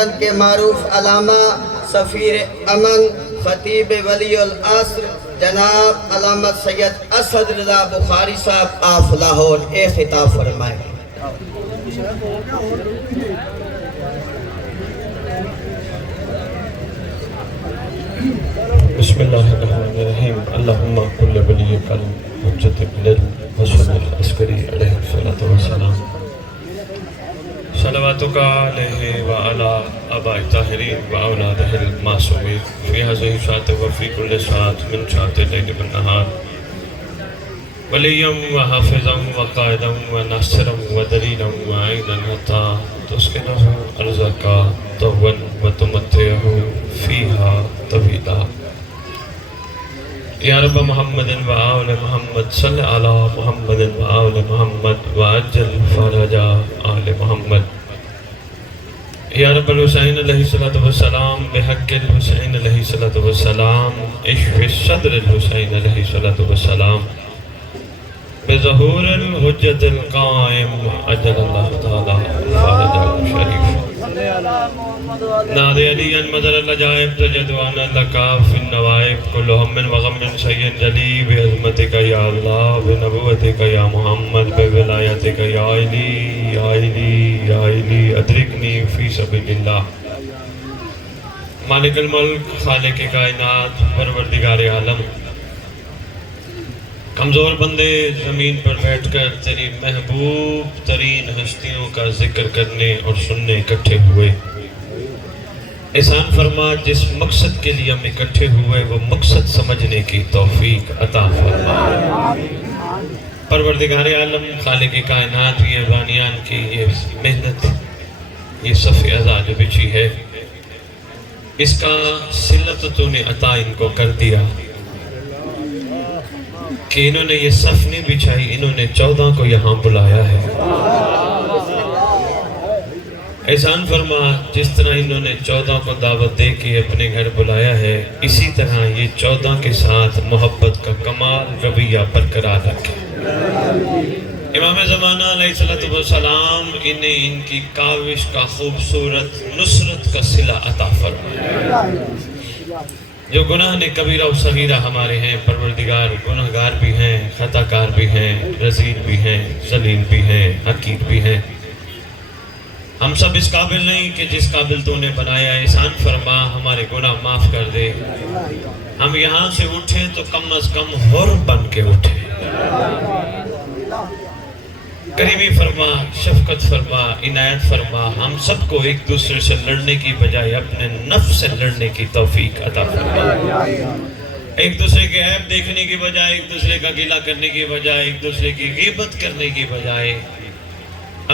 کے معروف علامہ سفیر امن خطیب ولی العصر جناب علامت سید اسد رضا بخاری صاحب آف لاہور ایک خطاب فرمائیں۔ بسم اللہ الرحمن الرحیم اللہم کل ولیک الحجت بلد وصل العسکری علیہ الصلاة والسلام صلواتک علیہ وعلا آباء الطاہرین واولادہ المعصومین فی ہذہ الساعۃ وفی کل ساعۃ من ساعات اللیل والنہار ولیم وحافظا وقائدا وناصرا ودلیلا وعینا حتی تسکنہ ارضک طوعا وتمتعہ فیہا طویلا۔ یا رب محمد و آل محمد صلی علی محمد و آل محمد وعجل فرج آل محمد۔ یا رب الحسین علیہ السلام بحق الحسین علیہ السلام اشف صدر الحسین علیہ السلام بظہور الحجت القائم عجل اللہ تعالی فرج شریف۔ نادی علی مدر العجائب تجدوانا لکا فی النوائب کل ہم وغم سید جلی بعظمتک یا اللہ بنبوتک یا محمد بولایتک یا علی یا علی یا علی ادرکنی فی سبیل اللہ۔ مالک الملک خالق کائنات پروردگار عالم، کمزور بندے زمین پر بیٹھ کر تیری محبوب ترین ہستیوں کا ذکر کرنے اور سننے اکٹھے ہوئے۔ احسان فرما جس مقصد کے لیے ہم اکٹھے ہوئے وہ مقصد سمجھنے کی توفیق عطا فرما۔ پروردگار عالم خالق کائنات یہ بانیان کی یہ محنت، یہ صف ازا جو بچھی ہے، اس کا صلت تو نے عطا ان کو کر دیا کہ انہوں نے یہ صف نہیں بچھائی، انہوں نے 14 کو یہاں بلایا ہے۔ احسان فرما جس طرح انہوں نے 14 کو دعوت دے کے اپنے گھر بلایا ہے، اسی طرح یہ 14 کے ساتھ محبت کا کمال رویہ برقرار رکھے۔ امام زمانہ علیہ السلام انہیں ان کی کاوش کا خوبصورت نصرت کا صلہ عطا فرمائے۔ جو گناہ نے کبیرہ و صغیرہ ہمارے ہیں پروردگار، گناہگار بھی ہیں، خطاکار بھی ہیں، رذیل بھی ہیں، ذلیل بھی ہیں، حقیر بھی ہیں۔ ہم سب اس قابل نہیں کہ جس قابل تو نے بنایا۔ احسان فرما ہمارے گناہ معاف کر دے۔ ہم یہاں سے اٹھیں تو کم از کم حر بن کے اٹھیں۔ کریمی فرما، شفقت فرما، عنایت فرما، ہم سب کو ایک دوسرے سے لڑنے کی بجائے اپنے نفس سے لڑنے کی توفیق عطا فرما۔ ایک دوسرے کے عیب دیکھنے کی بجائے، ایک دوسرے کا گلہ کرنے کی بجائے، ایک دوسرے کی غیبت کرنے کی بجائے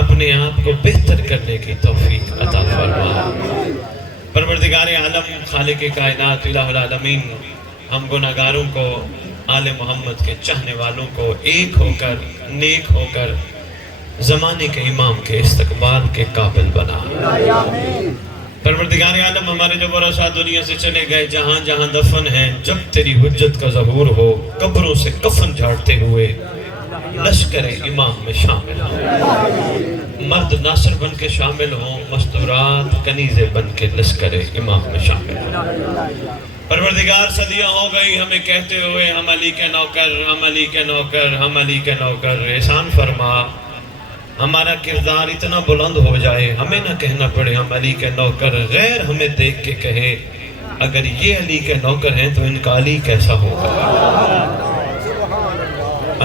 اپنے آپ کو بہتر کرنے کی توفیق عطا فرما۔ پروردگار عالم خالق کائنات الہ العالمین، ہم گناہگاروں کو، آل محمد کے چاہنے والوں کو ایک ہو کر، نیک ہو کر زمانے کے امام کے استقبال کے قابل بنا۔ پروردگار عالم ہمارے جو ورثہ دنیا سے چلے گئے، جہاں جہاں دفن ہیں، جب تیری حجت کا ظہور ہو، قبروں سے کفن جھاڑتے ہوئے لشکر امام میں شامل ہوں۔ مرد ناصر بن کے شامل ہوں، مستورات کنیزے بن کے لشکر امام میں شامل ہوں۔ پروردگار صدیاں ہو گئی ہمیں کہتے ہوئے ہم علی کے نوکر، ہم علی کے نوکر، ہم علی کے نوکر۔ احسان فرما ہمارا کردار اتنا بلند ہو جائے، ہمیں نہ کہنا پڑے ہم علی کے نوکر، غیر ہمیں دیکھ کے کہے اگر یہ علی کے نوکر ہیں تو ان کا علی کیسا ہوگا۔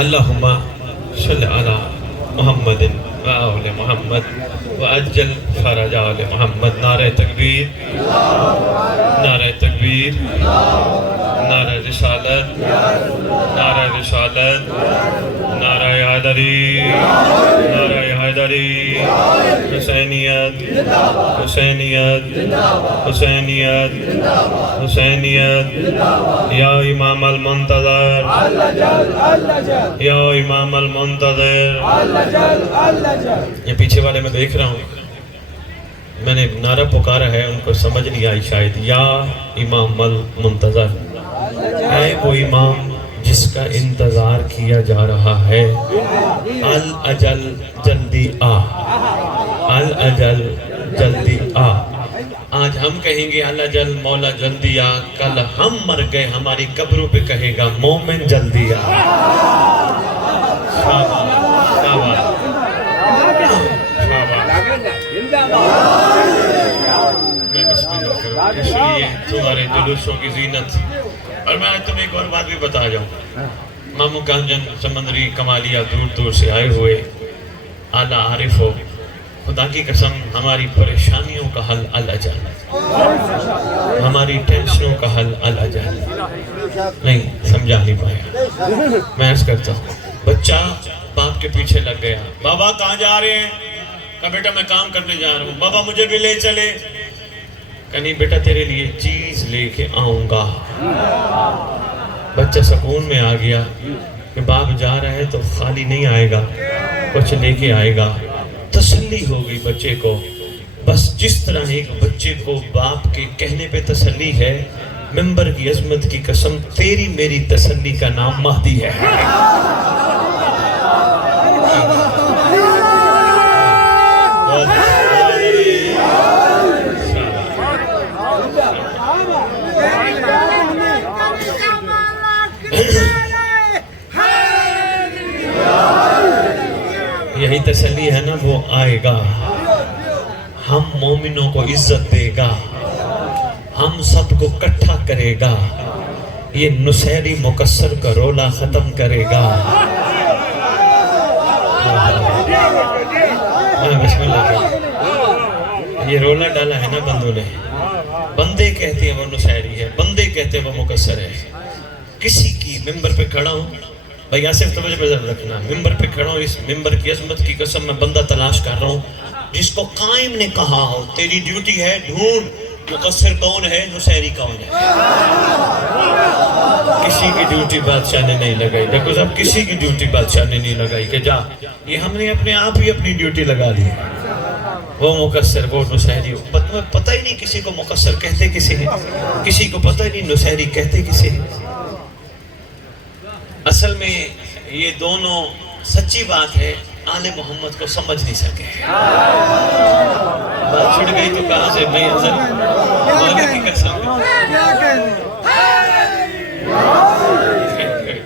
اللہم صلی علی محمد و آل محمد وعجل فرج آل محمد۔ نعرہ تکبیر، نعرہ تکبیر، نعرہ رسالت، نعرہ رسالت، نعرہ حیدری، نعرہ حیدری، حسینیت، حسینیت، حسینیت، حسینیت۔ یا امام المنتظر، یا امام المنتظر۔ یہ پیچھے والے میں دیکھ رہا ہوں، میں نے نعرہ پکارا ہے، ان کو سمجھ نہیں آئی شاید۔ یا امام المنتظر، اے وہ امام جس کا انتظار کیا جا رہا ہے، الاجل جلدی آ، الاجل جلدی آ۔ آج ہم کہیں گے اللہ جل مولا جلدی آ، کل ہم مر گئے ہماری قبروں پہ کہے گا مومن جلدی آ۔ شاباش شاباش میں بسم اللہ کروں، اس لیے تمہارے جلوسوں کی زینت۔ اور میں آج تمہیں ایک اور بات بھی بتا جاؤں، مامو کانجن سمندری کمالیہ دور دور سے آئے ہوئے اعلیٰ عارف ہو، خدا کی قسم ہماری پریشانیوں کا حل اللہ جانے، ہماری ٹینشنوں کا حل اللہ جانے۔ نہیں سمجھا نہیں پایا، میں عرض کرتا ہوں بچہ باپ کے پیچھے لگ گیا، بابا کہاں جا رہے ہیں؟ کہا بیٹا میں کام کرنے جا رہا ہوں۔ بابا مجھے بھی لے چلے۔ کہا نہیں بیٹا تیرے لیے چیز لے کے آؤں گا۔ بچہ سکون میں آ گیا کہ باپ جا رہا ہے تو خالی نہیں آئے گا، کچھ لے کے آئے گا۔ تسلی ہو گئی بچے کو، بس جس طرح ایک بچے کو باپ کے کہنے پہ تسلی ہے، ممبر کی عظمت کی قسم تیری میری تسلی کا نام مہدی ہے۔ یہی تسلی ہے نا، وہ آئے گا، ہم مومنوں کو عزت دے گا، ہم سب کو کٹھا کرے گا، یہ نصیری مقصر کا رولا ختم کرے گا۔ بسم اللہ کریں۔ یہ رولا ڈالا ہے نا بندوں نے، بندے کہتے ہیں وہ نصیری ہے، بندے کہتے ہیں وہ مقصر ہے۔ کسی کی ممبر پہ کھڑا ہوں، بھائی آصف توجہ پہ ذرا رکھنا، ممبر پہ کھڑا ہوں، اس ممبر کی عظمت کی قسم میں بندہ تلاش کر رہا ہوں جس کو قائم نے کہا ہو تیری ڈیوٹی ہے ڈھونڈ مقصر کون ہے، نصیری کون ہے۔ کسی کی ڈیوٹی بادشاہ نے نہیں لگائی، دیکھو سب کسی کی ڈیوٹی بادشاہ نے نہیں لگائی کہ جا، یہ ہم نے اپنے آپ ہی اپنی ڈیوٹی لگا لی۔ وہ مقصر وہ نصیری، پتہ ہی نہیں کسی کو مقصر کہتے کسی ہے، کسی کو پتہ ہی نہیں نصیری کہتے کسی ہے۔ اصل میں یہ دونوں سچی بات ہے، آل محمد کو سمجھ نہیں سکے۔ بات چھڑ گئی تو کہاں سے میں اصل مولا کی قسم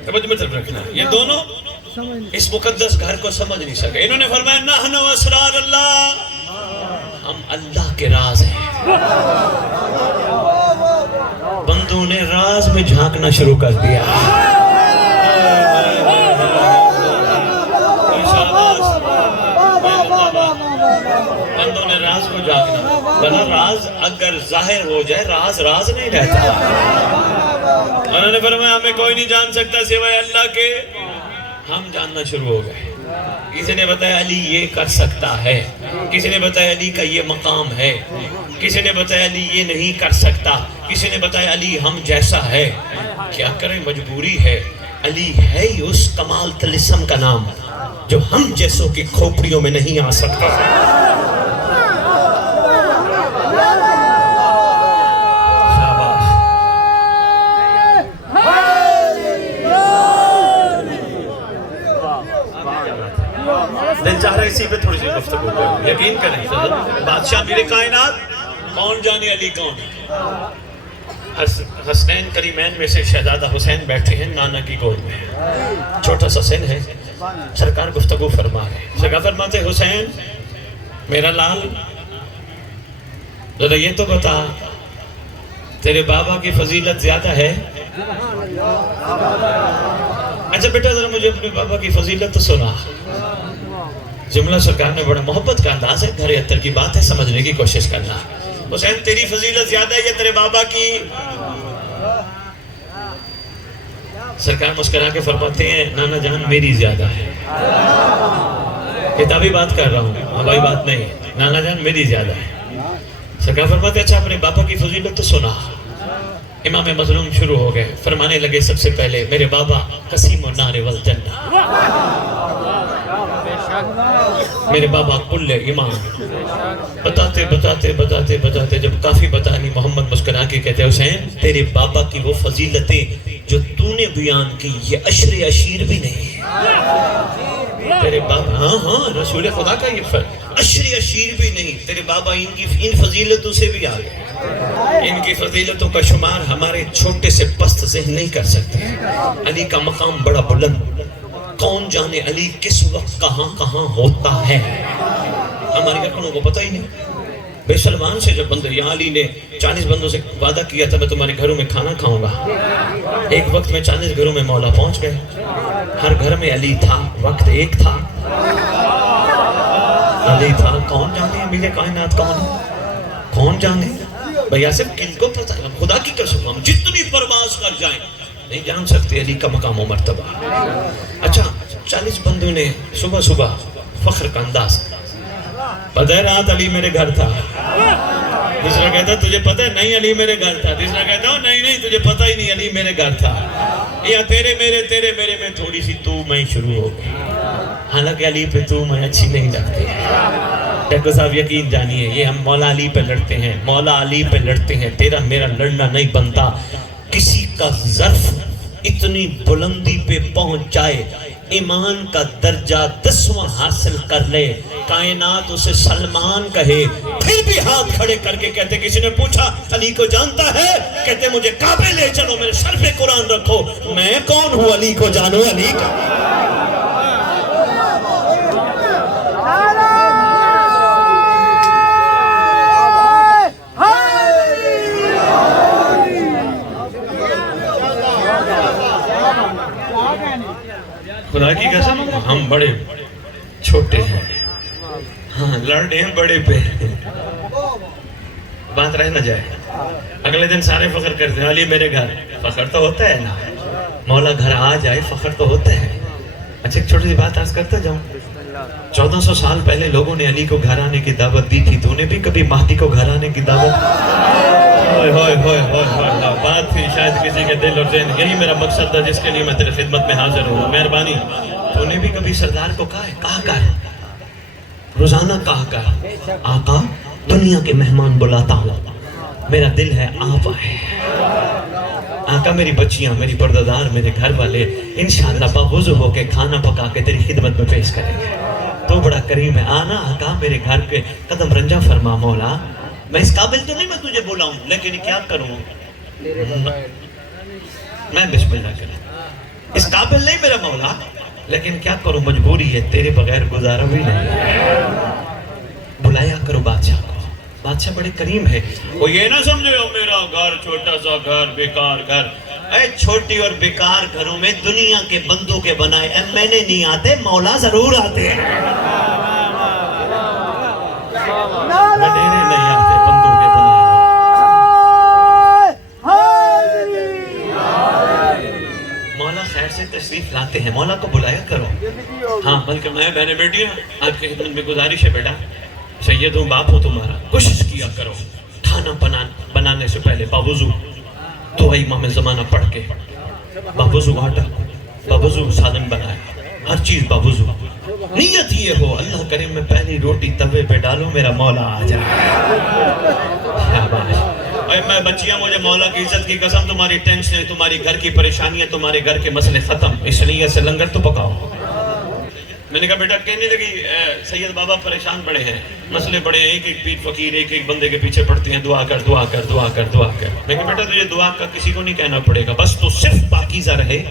توجہ میں طرف رکھنا، یہ دونوں اس مقدس گھر کو سمجھ نہیں سکے۔ انہوں نے فرمایا نحن اسرار اللہ، ہم اللہ کے راز ہیں۔ بندوں نے راز میں جھانکنا شروع کر دیا۔ بندوں نے راز کو جھانکنا، بنا راز اگر ظاہر ہو جائے راز راز نہیں رہتا۔ انہوں نے فرمایا ہمیں کوئی نہیں جان سکتا سوائے اللہ کے، ہم جاننا شروع ہو گئے۔ کسی نے بتایا علی یہ کر سکتا ہے، کسی نے بتایا علی کا یہ مقام ہے، کسی نے بتایا علی یہ نہیں کر سکتا، کسی نے بتایا علی ہم جیسا ہے۔ کیا کریں، مجبوری ہے۔ علی ہے ہی اس کمال طلسم کا نام جو ہم جیسوں کی کھوپڑیوں میں نہیں آ سکتا۔ دل چاہ رہا ہے اسی پہ تھوڑی سی گفتگو کریں، یقین کریں بادشاہ میرے کائنات کون جانے علی کون ہے۔ حسنین کریمین میں سے شہزادہ حسین بیٹھے ہیں نانا کی گود میں، چھوٹا سا سن ہے، سرکار گفتگو فرما رہے ہیں۔ سرکار فرماتے حسین میرا لال ذرا یہ تو بتا تیرے بابا کی فضیلت زیادہ ہے؟ اچھا بیٹا ذرا مجھے اپنے بابا کی فضیلت تو سنا۔ جملہ سرکار نے بڑا محبت کا انداز ہے، گھر اتر کی بات ہے، سمجھنے کی کوشش کرنا۔ حسین تیری فضیلت زیادہ ہے یا تیرے بابا کی؟ سرکار مسکرا کے فرماتے ہیں نانا جان میری زیادہ ہے۔ کتابی بات کر رہا ہوں، ہوائی بات نہیں، نانا جان میری زیادہ ہے۔ سرکار فرماتے ہیں اچھا اپنے بابا کی فضیلت تو سنا۔ امام مظلوم شروع ہو گئے، فرمانے لگے سب سے پہلے میرے بابا قسیم النار والجنہ، میرے بابا کل ایمان۔ بتاتے بتاتے بتاتے بتاتے جب کافی بتانی محمد مسکرا کے کہتے ہیں حسین تیرے بابا کی وہ فضیلتیں جو تو نے بیان کی یہ عشر عشیر بھی نہیں ہے۔ تیرے بابا ہاں رسول خدا کا یہ عشر عشیر بھی نہیں، تیرے بابا ان فضیلتوں سے بھی آگے۔ ان کی فضیلتوں کا شمار ہمارے چھوٹے سے پست ذہن نہیں کر سکتے. علی کا مقام بڑا بلند. کون جانے علی کس وقت کہاں کہاں ہوتا ہے, ہماری عقلوں کو پتہ ہی نہیں. بے سلمان سے جب بندے, یہاں علی نے 40 بندوں سے وعدہ کیا تھا میں تمہارے گھروں میں کھانا کھاؤں گا. ایک وقت میں 40 گھروں میں مولا پہنچ گئے. ہر گھر میں علی تھا, وقت ایک تھا, علی تھا. کون جانے میرے کائنات کون جانے بھیا صرف کن کو پتہ. خدا کی قسم ہم جتنی پرواز کر جائیں نہیں جان سکتے علی کا مقام و مرتبہ. اچھا 40 بندوں نے صبح صبح فخر کا انداز, پتہ ہے رات علی میرے گھر تھا. دوسرا کہتا تجھے پتہ ہے نہیں علی میرے گھر تھا. تیسرا کہتا نہیں تجھے پتہ ہی نہیں علی میرے گھر تھا. یا تیرے میرے میں تھوڑی سی تو میں شروع ہو گئی. حالانکہ علی پہ تو میں اچھی نہیں لگتی. ڈاکٹر صاحب یقین جانیے یہ ہم مولا علی پہ لڑتے ہیں, مولا علی پہ لڑتے ہیں. تیرا میرا لڑنا نہیں بنتا. کسی کا ظرف اتنی بلندی پہ پہنچ جائے, ایمان کا درجہ 10واں حاصل کر لے, کائنات اسے سلمان کہے, پھر بھی ہاتھ کھڑے کر کے کہتے. کسی نے پوچھا علی کو جانتا ہے, کہتے مجھے کعبے لے چلو, میرے سر پہ قرآن رکھو. میں کون ہوں علی کو جانو. علی کا خدا کی قسم ہم بڑے چھوٹے ہیں, ہاں لڑ رہے ہیں بڑے پہ. بات رہ نہ جائے. اگلے دن سارے فخر کرتے ہیں علی میرے گھر. فخر تو ہوتا ہے نا, مولا گھر آ جائے فخر تو ہوتا ہے. اچھا ایک چھوٹی سی بات عرض کرتا جاؤں. 1400 سال پہلے لوگوں نے علی کو گھر آنے کی دعوت دی تھی. تو نے بھی کبھی مہدی کو گھر آنے کی دعوت؟ بات تھی شاید کسی کے دل اور ذہن. یہی میرا مقصد تھا جس کے لیے میں تیرے خدمت میں حاضر ہوں. مہربانی. تو نے بھی کبھی سردار کو کہا کر روزانہ کہا کر آقا دنیا کے مہمان بلاتا ہوں, میرا دل ہے آپ آئے. آقا میری بچیاں, میری پردادار, میرے گھر والے انشاءاللہ باوضو ہو کے کھانا پکا کے تیری خدمت میں پیش کریں گے. تو بڑا کریم ہے. آنا آقا میرے گھر کے قدم رنجا فرما. مولا میں اس قابل تو نہیں میں تجھے بلاؤں, لیکن کیا کروں میں بسم اللہ کروں. اس قابل نہیں میرا مولا, لیکن کیا کروں مجبوری ہے, تیرے بغیر گزارا بھی نہیں. بلایا کرو بادشاہ کو. بادشاہ بڑے کریم ہے. وہ یہ نہ سمجھے میرا گھر چھوٹا سا گھر, بیکار گھر. اے چھوٹی اور بیکار گھروں میں دنیا کے بندوں کے بنائے ایم این اے نہیں آتے, مولا ضرور آتے ہیں. وڈیرے نہیں آتے, بندوں کے بنائے. مولا خیر سے تشریف لاتے ہیں, مولا کو بلایا کرو. ہاں بلکہ میں بہنیں بیٹیاں آپ کی خدمت میں گزارش ہے بیٹا, سید ہوں باپ ہوں تمہارا, کوشش کیا کرو کھانا بنانے سے پہلے باوضو تو امام زمانہ پڑھ کے باوضو آٹا, باوضو سالن بنائے, ہر چیز باوضو. نیت یہ ہو اللہ کرے میں پہلی روٹی توے پہ ڈالوں, میرا مولا آ جائے. اے میں بچیاں, مجھے مولا کی عزت کی قسم, تمہاری ٹینشنیں, تمہاری گھر کی پریشانیاں, تمہارے گھر کے مسئلے ختم, اس لیے سے لنگر تو پکاؤ. میں نے کہا بیٹا کہنے لگی سید بابا پریشان بڑے ہیں, مسئلے بڑے ہیں, ایک ایک پیر فقیر ایک ایک بندے کے پیچھے پڑتے ہیں, دعا کر دعا کر دعا کر دعا کر. میں کہا بیٹا تجھے دعا کا کسی کو نہیں کہنا پڑے گا, بس تو صرف پاکیزہ رہے,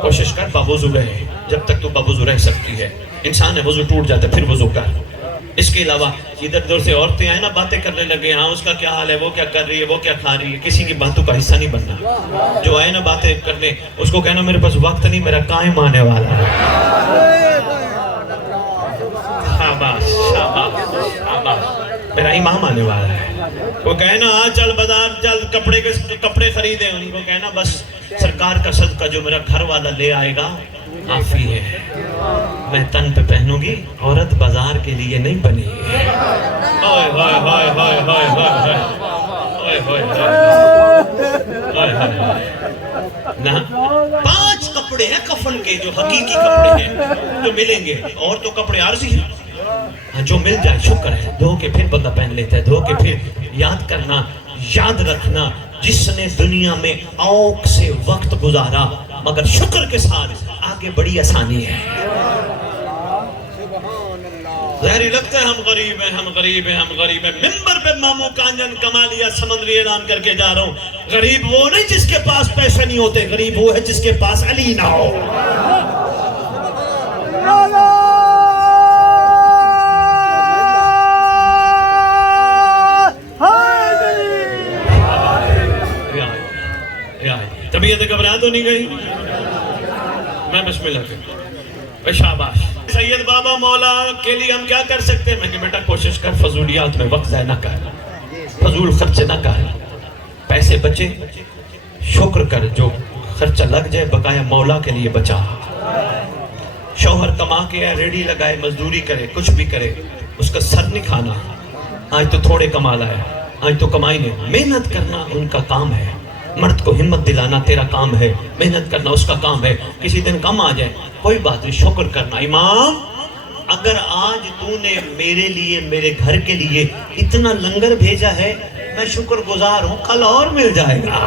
کوشش کر باوضو رہے جب تک تو باوضو رہ سکتی ہے. انسان ہے وضو ٹوٹ جاتا ہے پھر وضو کر. اس کے علاوہ ادھر ادھر سے عورتیں آئیں نا باتیں کرنے لگے, ہاں اس کا کیا حال ہے, وہ کیا کر رہی ہے, وہ کیا کھا رہی ہے, کسی کی باتوں کا حصہ نہیں بننا. جو آئے نا باتیں کرنے اس کو کہنا میرے پاس وقت نہیں, میرا قائم آنے والا ہے. میرا امام آنے والا ہے. وہ کہنا آ چل بازار چل کپڑے خریدیں, ان کو کہنا بس سرکار کا صدقہ جو میرا گھر والا لے آئے گا کافی ہے, میں تن پہ پہنوں گی, عورت بازار کے لیے نہیں بنی ہے. ہائے ہائے ہائے ہائے ہائے ہائے ہائے ہائے. 5 کپڑے ہیں کفن کے جو حقیقی کپڑے ہیں جو ملیں گے, اور تو کپڑے عارضی ہیں. جو مل جائے شکر ہے, دھو کے پھر بندہ پہن لیتا ہے, دھو کے پھر یاد کرنا, یاد رکھنا جس نے دنیا میں اوق سے وقت گزارا مگر شکر کے ساتھ آگے بڑی آسانی ہے. ظاہری لگتا ہے ہم غریب ہیں، ہم غریب ہیں، ہم غریب ہیں. ممبر پہ مامو کانجن کمالیہ سمندری اعلان کر کے جا رہا ہوں. غریب وہ نہیں جس کے پاس پیسے نہیں ہوتے، غریب وہ ہے جس کے پاس علی نہ ہو. طبیعت گھبرا تو نہیں گئی؟ میں بسم اللہ کروں. شاباش. سید بابا مولا کے لیے ہم کیا کر سکتے ہیں؟ میں کہ بیٹا کوشش کر فضولیات میں وقت ضائع نہ کر، فضول خرچے نہ کر، پیسے بچے شکر کر، جو خرچہ لگ جائے بقایا مولا کے لیے بچا. شوہر کما کے ریڈی لگائے، مزدوری کرے، کچھ بھی کرے، اس کا سر نہیں کھانا. آج تو تھوڑے کما لایا، آج تو کمائی نہیں. محنت کرنا ان کا کام ہے، مرد کو ہمت دلانا تیرا کام ہے، محنت کرنا اس کا کام ہے. کسی دن کم آ جائے کوئی بات نہیں، شکر کرنا. امام اگر آج تو نے میرے لیے، میرے گھر کے لیے اتنا لنگر بھیجا ہے، میں شکر گزار ہوں، کل اور مل جائے گا.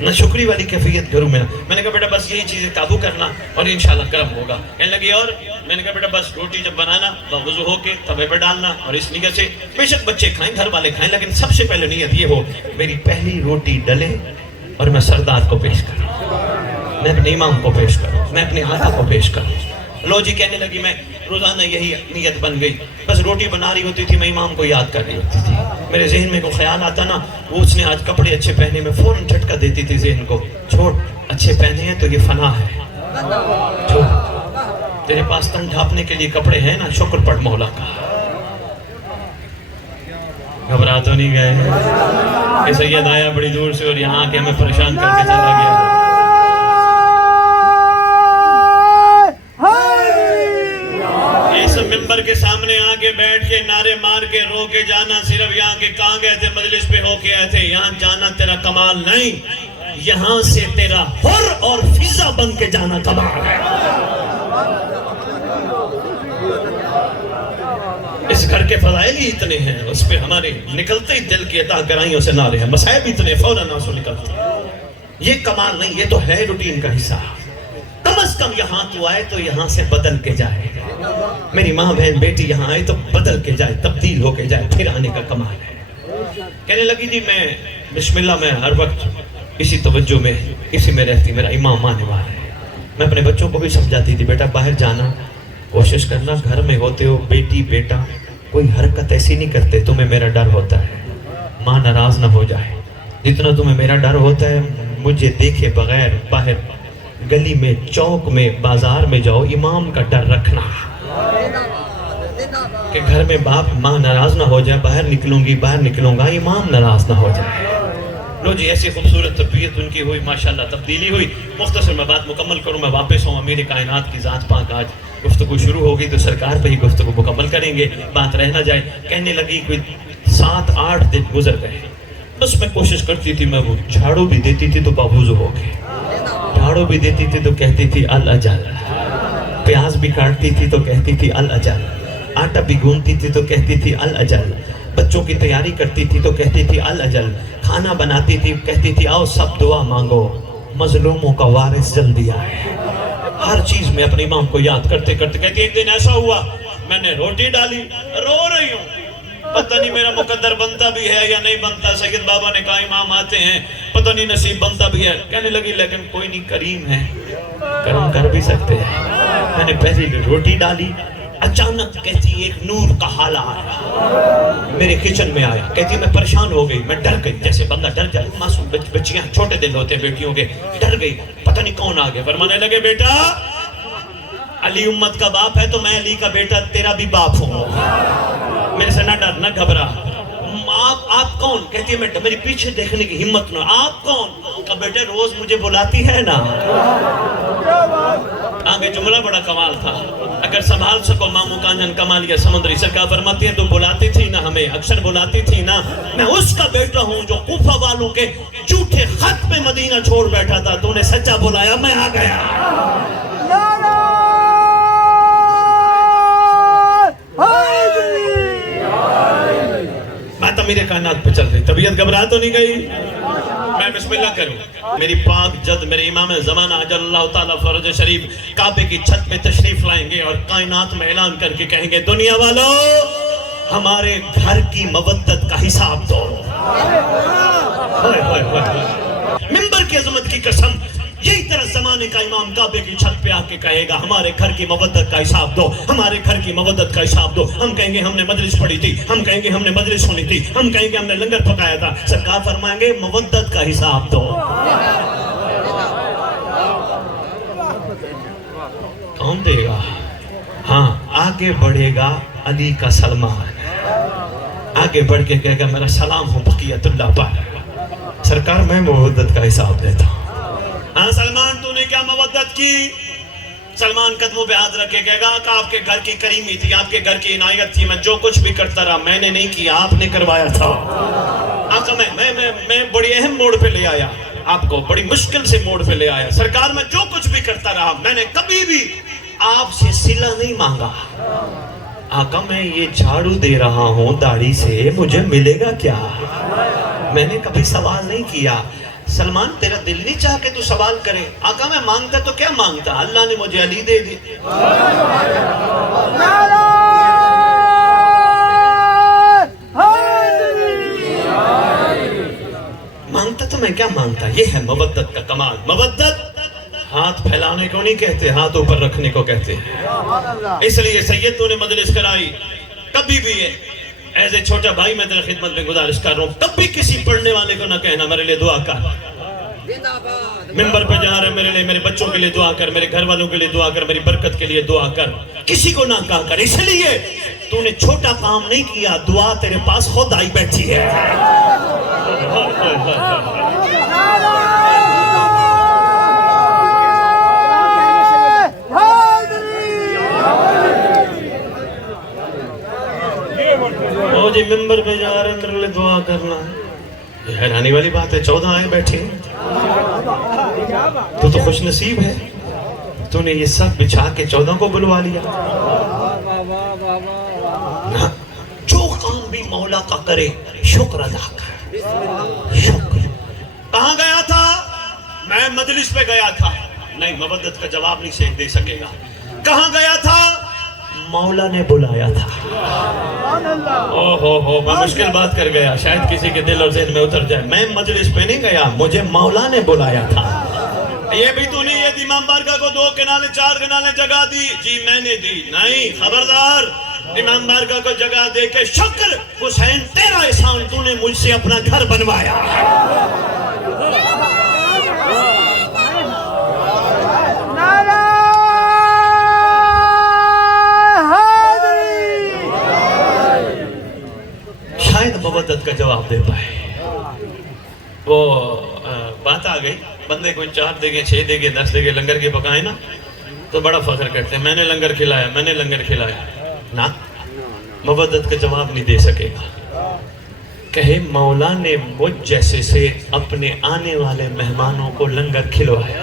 نہ شکری والی کیفیت گھروں میں. میں نے کہا بیٹا بس یہی چیزیں قابو کرنا اور انشاءاللہ کرم ہوگا. کہنے لگی اور میں نے کہا بیٹا بس روٹی جب بنانا وضو ہو کے توے پہ ڈالنا، اور اس نیت سے بے شک بچے کھائیں، گھر والے کھائیں، لیکن سب سے پہلے نیت یہ ہو میری پہلی روٹی ڈلے اور میں سردار کو پیش کروں، میں اپنے امام کو پیش کروں، میں اپنے آقا کو پیش کروں. لو جی کہنے لگی میں روزانہ یہی نیت بن گئی. بس روٹی بنا رہی ہوتی تھی میں امام کو یاد کر رہی ہوتی تھی. میرے ذہن میں کوئی خیال آتا نا، وہ اس نے آج کپڑے اچھے پہنے، میں فوراً جھٹکا دیتی تھی ذہن کو، چھوڑ اچھے پہنے ہیں تو یہ فنا ہے، چھوڑ تیرے پاس تن ڈھانپنے کے لیے کپڑے ہیں نا، شکر پڑھ مولا کا. گھبرا تو نہیں گئے کہ سید آیا بڑی دور سے اور یہاں آ کے ہمیں پریشان کر کے چلا گیا. ممبر کے سامنے آگے بیٹھ کے نعرے مار کے رو کے جانا صرف یہاں کے کہاں گئے تھے، مجلس پہ ہو کے آئے تھے، یہاں جانا تیرا کمال نہیں، یہاں سے تیرا حر اور فضا بن کے جانا کمال ہے. اس گھر کے فضائل ہی اتنے ہیں، اس پہ ہمارے نکلتے ہی دل کی عطا گرائیوں سے نعرے ہیں، مسائب اتنے فوراً آنسو نکلتے ہیں. یہ کمال نہیں، یہ تو ہے روٹین کا حصہ. کم از کم یہاں تو آئے تو یہاں سے بدل کے جائے. میری ماں بہن بیٹی یہاں آئے تو بدل کے جائے، تبدیل ہو کے جائے، پھر آنے کا کمال ہے. کہنے لگی جی میں بسم اللہ میں ہر وقت اسی توجہ میں اسی میں رہتی، میرا امام آنے والا ہے. میں اپنے بچوں کو بھی سمجھاتی تھی بیٹا باہر جانا کوشش کرنا، گھر میں ہوتے ہو بیٹی بیٹا کوئی حرکت ایسی نہیں کرتے، تمہیں میرا ڈر ہوتا ہے ماں ناراض نہ ہو جائے، جتنا تمہیں میرا ڈر ہوتا ہے مجھے دیکھے بغیر باہر گلی میں چوک میں بازار میں جاؤ، امام کا ڈر رکھنا کہ گھر میں باپ ماں ناراض نہ ہو جائے، باہر نکلوں گی باہر نکلوں گا امام ناراض نہ ہو جائے. لو جی ایسی خوبصورت تربیت ان کی ہوئی، ماشاءاللہ تبدیلی ہوئی. مختصر میں بات مکمل کروں، میں واپس ہوں امیر کائنات کی ذات پاک. آج گفتگو شروع ہوگی تو سرکار پہ ہی گفتگو مکمل کریں گے، بات رہ نہ جائے. کہنے لگی کوئی 7-8 دن گزر گئے، بس میں کوشش کرتی تھی، میں وہ جھاڑو بھی دیتی تھی تو بابوزو ہو گئے، جھاڑو بھی دیتی تھی تو کہتی تھی الاجل، پیاز بھی کاٹتی تھی تو کہتی تھی الاجل، آٹا بھی گھونتی تھی تو کہتی تھی الاجل، بچوں کی تیاری کرتی تھی تو کہتی تھی الاجل، کھانا بناتی تھی کہتی تھی آؤ سب دعا مانگو، مظلوموں کا وارث جلدی آئے. ہر چیز میں اپنے امام کو یاد کرتے کرتے کہتی ایک دن ایسا ہوا میں نے روٹی ڈالی، رو رہی ہوں، پتہ نہیں میرا مقدر بنتا بھی ہے یا نہیں بنتا. سید بابا نے کہا امام آتے ہیں پتہ نہیں نصیب بنتا بھی ہے. کہنے لگی لیکن کوئی نہیں کریم ہے، کرم کر بھی سکتے ہیں. میں نے پہلی روٹی ڈالی، اچانک کہتی ایک نور کا حالہ آیا میرے کچن میں آیا. کہتی میں پریشان ہو گئی، میں ڈر گئی، جیسے بندہ ڈر جائے، معصوم بچیاں چھوٹے دل ہوتے ہیں بیٹیوں کے، ڈر گئی، پتہ نہیں کون آ گیا. فرمانے لگے بیٹا علی امت کا باپ ہے تو میں علی کا بیٹا تیرا بھی باپ ہوں، میرے سے نہ ڈر نہ گھبرا. آپ کون؟ کہتی ہے میری پیچھے دیکھنے کی ہمت نہ. آپ کون؟ کہا بیٹے روز مجھے بلاتی ہے نا. آگے جملہ بڑا کمال تھا، اگر سنبھال سکو مامو کانجن کمالیہ سمندری. سرکار فرماتی ہے تو بلاتی تھی نا ہمیں، اکثر بلاتی تھی نا. میں اس کا بیٹا ہوں جو کوفہ والوں کے جھوٹے خط میں مدینہ چھوڑ بیٹھا تھا، تو نے سچا بلایا میں آ گیا. بات امیر کائنات پہ چل رہی، طبیعت گھبرا تو نہیں گئی؟ میں بسم اللہ کروں. میری پاک جد میرے امام زمانہ اجل اللہ تعالیٰ فرج شریف کعبے کی چھت پہ تشریف لائیں گے اور کائنات میں اعلان کر کے کہیں گے دنیا والو ہمارے گھر کی مودت کا حساب دو. منبر کی عظمت کی قسم یہی طرح زمانے کا امام کعبے کی چھت پہ آ کے کہے گا ہمارے گھر کی مودت کا حساب دو, ہمارے گھر کی مودت کا حساب دو. ہم کہیں گے ہم نے مجلس پڑھی تھی, ہم کہیں گے ہم نے مجلس سنی تھی, ہم کہیں گے ہم نے لنگر پکایا تھا. سرکار فرمائیں گے مودت کا حساب دو. کون دے گا؟ ہاں آگے بڑھے گا علی کا سلمان, آگے بڑھ کے کہے گا میرا سلام ہو بقیت اللہ پر. سرکار میں مودت کا حساب دیتا ہوں. ہاں سلمان تو نے کیا مودت کی؟ سلمان قدموں پہ ہاتھ رکھے کہے گا کہ آپ کے گھر کی کریمی تھی, آپ کے گھر کی عنایت تھی, میں جو کچھ بھی کرتا رہا میں نے نہیں کیا, آپ نے کروایا تھا. آقا میں بڑی اہم موڑ پہ لے آیا آپ کو, بڑی مشکل سے موڑ پہ لے آیا. سرکار میں جو کچھ بھی کرتا رہا میں نے کبھی بھی آپ سے صلہ نہیں مانگا. آقا میں یہ جھاڑو دے رہا ہوں داڑھی سے, مجھے ملے گا کیا؟ میں نے کبھی سوال نہیں کیا. سلمان تیرا دل نہیں چاہ کہ تو سوال کرے. آقا میں مانگتا تو کیا مانگتا, اللہ نے مجھے علی دے دی. مانگتا تو میں کیا مانگتا. یہ ہے مودت کا کمال. مودت ہاتھ پھیلانے کو نہیں کہتے, ہاتھ اوپر رکھنے کو کہتے ہیں. اس لیے سید تو نے مجلس کرائی. کبھی بھی ایسے چھوٹا بھائی میں تیرے خدمت میں گزارش کر رہا ہوں, کبھی کسی پڑھنے والے کو نہ کہنا میرے لیے دعا کر. منبر پہ جا رہے میرے لیے, میرے بچوں کے لیے دعا کر, میرے گھر والوں کے لیے دعا کر, میری برکت کے لیے دعا کر. کسی کو نہ کہا کر. اس لیے تو نے چھوٹا کام نہیں کیا, دعا تیرے پاس خود آئی بیٹھی ہے. جی منبر پہ جا رہے میرے لیے دعا کرنا. یہ حیرانی والی بات ہے, 14 آئے بیٹھے. تو خوش نصیب ہے, تو نے یہ سب بچھا کے 14 کو بلوا لیا. جو کام بھی مولا کا کرے شکر ادا کر. شکر. کہاں گیا تھا؟ میں مجلس پہ گیا تھا. نہیں, مودت کا جواب نہیں دے سکے گا. کہاں گیا تھا؟ مولا نے بلایا تھا. اوہ میں مشکل بات کر گیا, شاید کسی کے دل اور ذہن میں اتر جائے. میں مجلس پہ نہیں گیا, مجھے مولا نے بلایا تھا. یہ بھی تو نہیں, یہ امام بارگاہ کو 2 کنالے 4 کنالے جگہ دی. جی میں نے دی. نہیں, خبردار. امام بارگاہ کو جگہ دے کے شکر حسین تیرا احسان, تو نے مجھ سے اپنا گھر بنوایا. مودت کا جواب دے پائے. وہ بات آ گئی, بندے کوئی 4 دے گے 6 دے گے 10 دے گے, لنگر کے پکائے نا تو بڑا فخر کرتے ہیں, میں نے لنگر کھلایا, میں نے لنگر کھلایا. نا, مودت کا جواب نہیں دے سکے گا. کہے مولا نے مجھ جیسے سے اپنے آنے والے مہمانوں کو لنگر کھلوایا.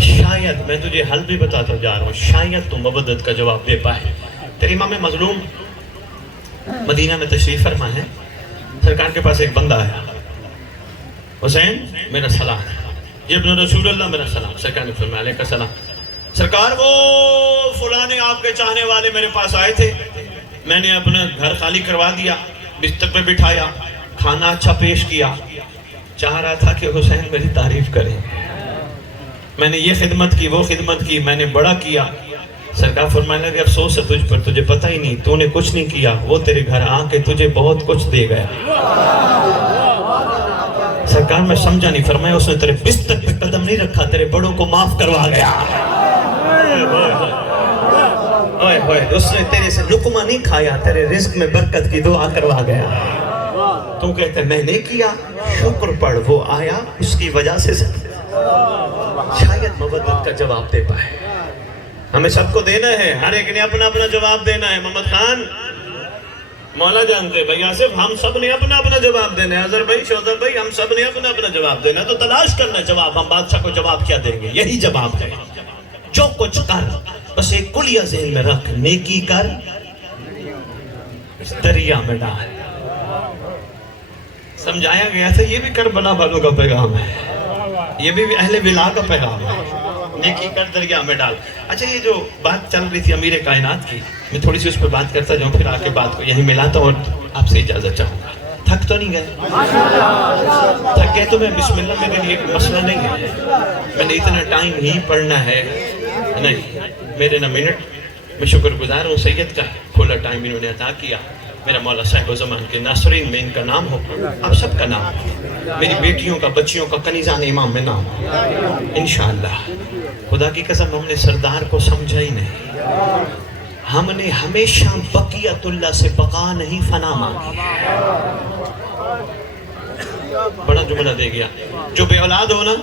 شاید میں تجھے حل بھی بتاتا جا رہا ہوں, شاید تو مودت کا جواب دے پائے. تیری امام مظلوم مدینہ میں تشریف فرما ہے. سرکار کے پاس ایک بندہ آیا, حسین میرا سلام. یہ ابن رسول اللہ میرا سلام. سرکار نے فرمایا علیہ السلام. سرکار وہ فلانے آپ کے چاہنے والے میرے پاس آئے تھے, میں نے اپنا گھر خالی کروا دیا, بستر پہ بٹھایا, کھانا اچھا پیش کیا, چاہ رہا تھا کہ حسین میری تعریف کریں. میں نے یہ خدمت کی, وہ خدمت کی, میں نے بڑا کیا. سرکار فرمانے لگے افسوس ہے تجھ پر, تجھے پتہ ہی نہیں, تو نے کچھ نہیں کیا, وہ تیرے گھر آ کے تجھے بہت کچھ دے گیا. سرکار میں سمجھا نہیں. فرمایا اس نے تیرے بستر پہ قدم نہیں رکھا, تیرے بڑوں کو معاف کروا گیا. اس نے تیرے سے لقمہ نہیں کھایا, تیرے رزق میں برکت کی دعا کروا گیا. تو کہتے میں نے کیا, شکر پڑھ, وہ آیا اس کی وجہ سے. شاید مودت کا جواب دے پائے. ہمیں سب کو دینا ہے, ہر ایک نے اپنا اپنا جواب دینا ہے. محمد خان مولا جانتے بھائی, آصف ہم سب نے اپنا اپنا جواب دینا ہے. اظہر بھائی, شوذر بھائی, ہم سب نے اپنا اپنا جواب دینا ہے. تو تلاش کرنا جواب. ہم بادشاہ کو جواب کیا دیں گے؟ یہی جواب ہے, جو کچھ کر بس ایک کلیہ ذہن میں رکھ, نیکی کر دریا میں ڈال. سمجھایا گیا تھا یہ بھی کربلا والوں کا پیغام ہے، یہ بھی اہل ولا کا پیغام ہے، نیکی کر دریا میں ڈال۔ اچھا یہ جو بات چل رہی تھی امیر کائنات کی، میں تھوڑی سی اس پہ بات کرتا جاؤں، پھر آ کے بات کو یہیں ملاتا ہوں اور آپ سے اجازت چاہوں گا۔ تھک تو نہیں گئے؟ تھک گئے تو میں بسم اللہ، میرے لیے ایک مسئلہ نہیں ہے، میں نے اتنا ٹائم ہی پڑھنا ہے نہیں، میرے نہ منٹ۔ میں شکر گزار ہوں سید کا، کھلا ٹائم انہوں نے عطا کیا۔ میرا مولا صاحب و زمان کے ناصرین میں ان کا نام ہو، آپ سب کا نام ہو، میری بیٹیوں کا، بچیوں کا، کنیزان امام میں نام ہو انشاءاللہ۔ خدا کی قسم ہم نے سردار کو سمجھا ہی نہیں، ہم نے ہمیشہ بقیت اللہ سے بقا نہیں فنا مانگی۔ بڑا جملہ دے گیا، جو بے اولاد ہو نا،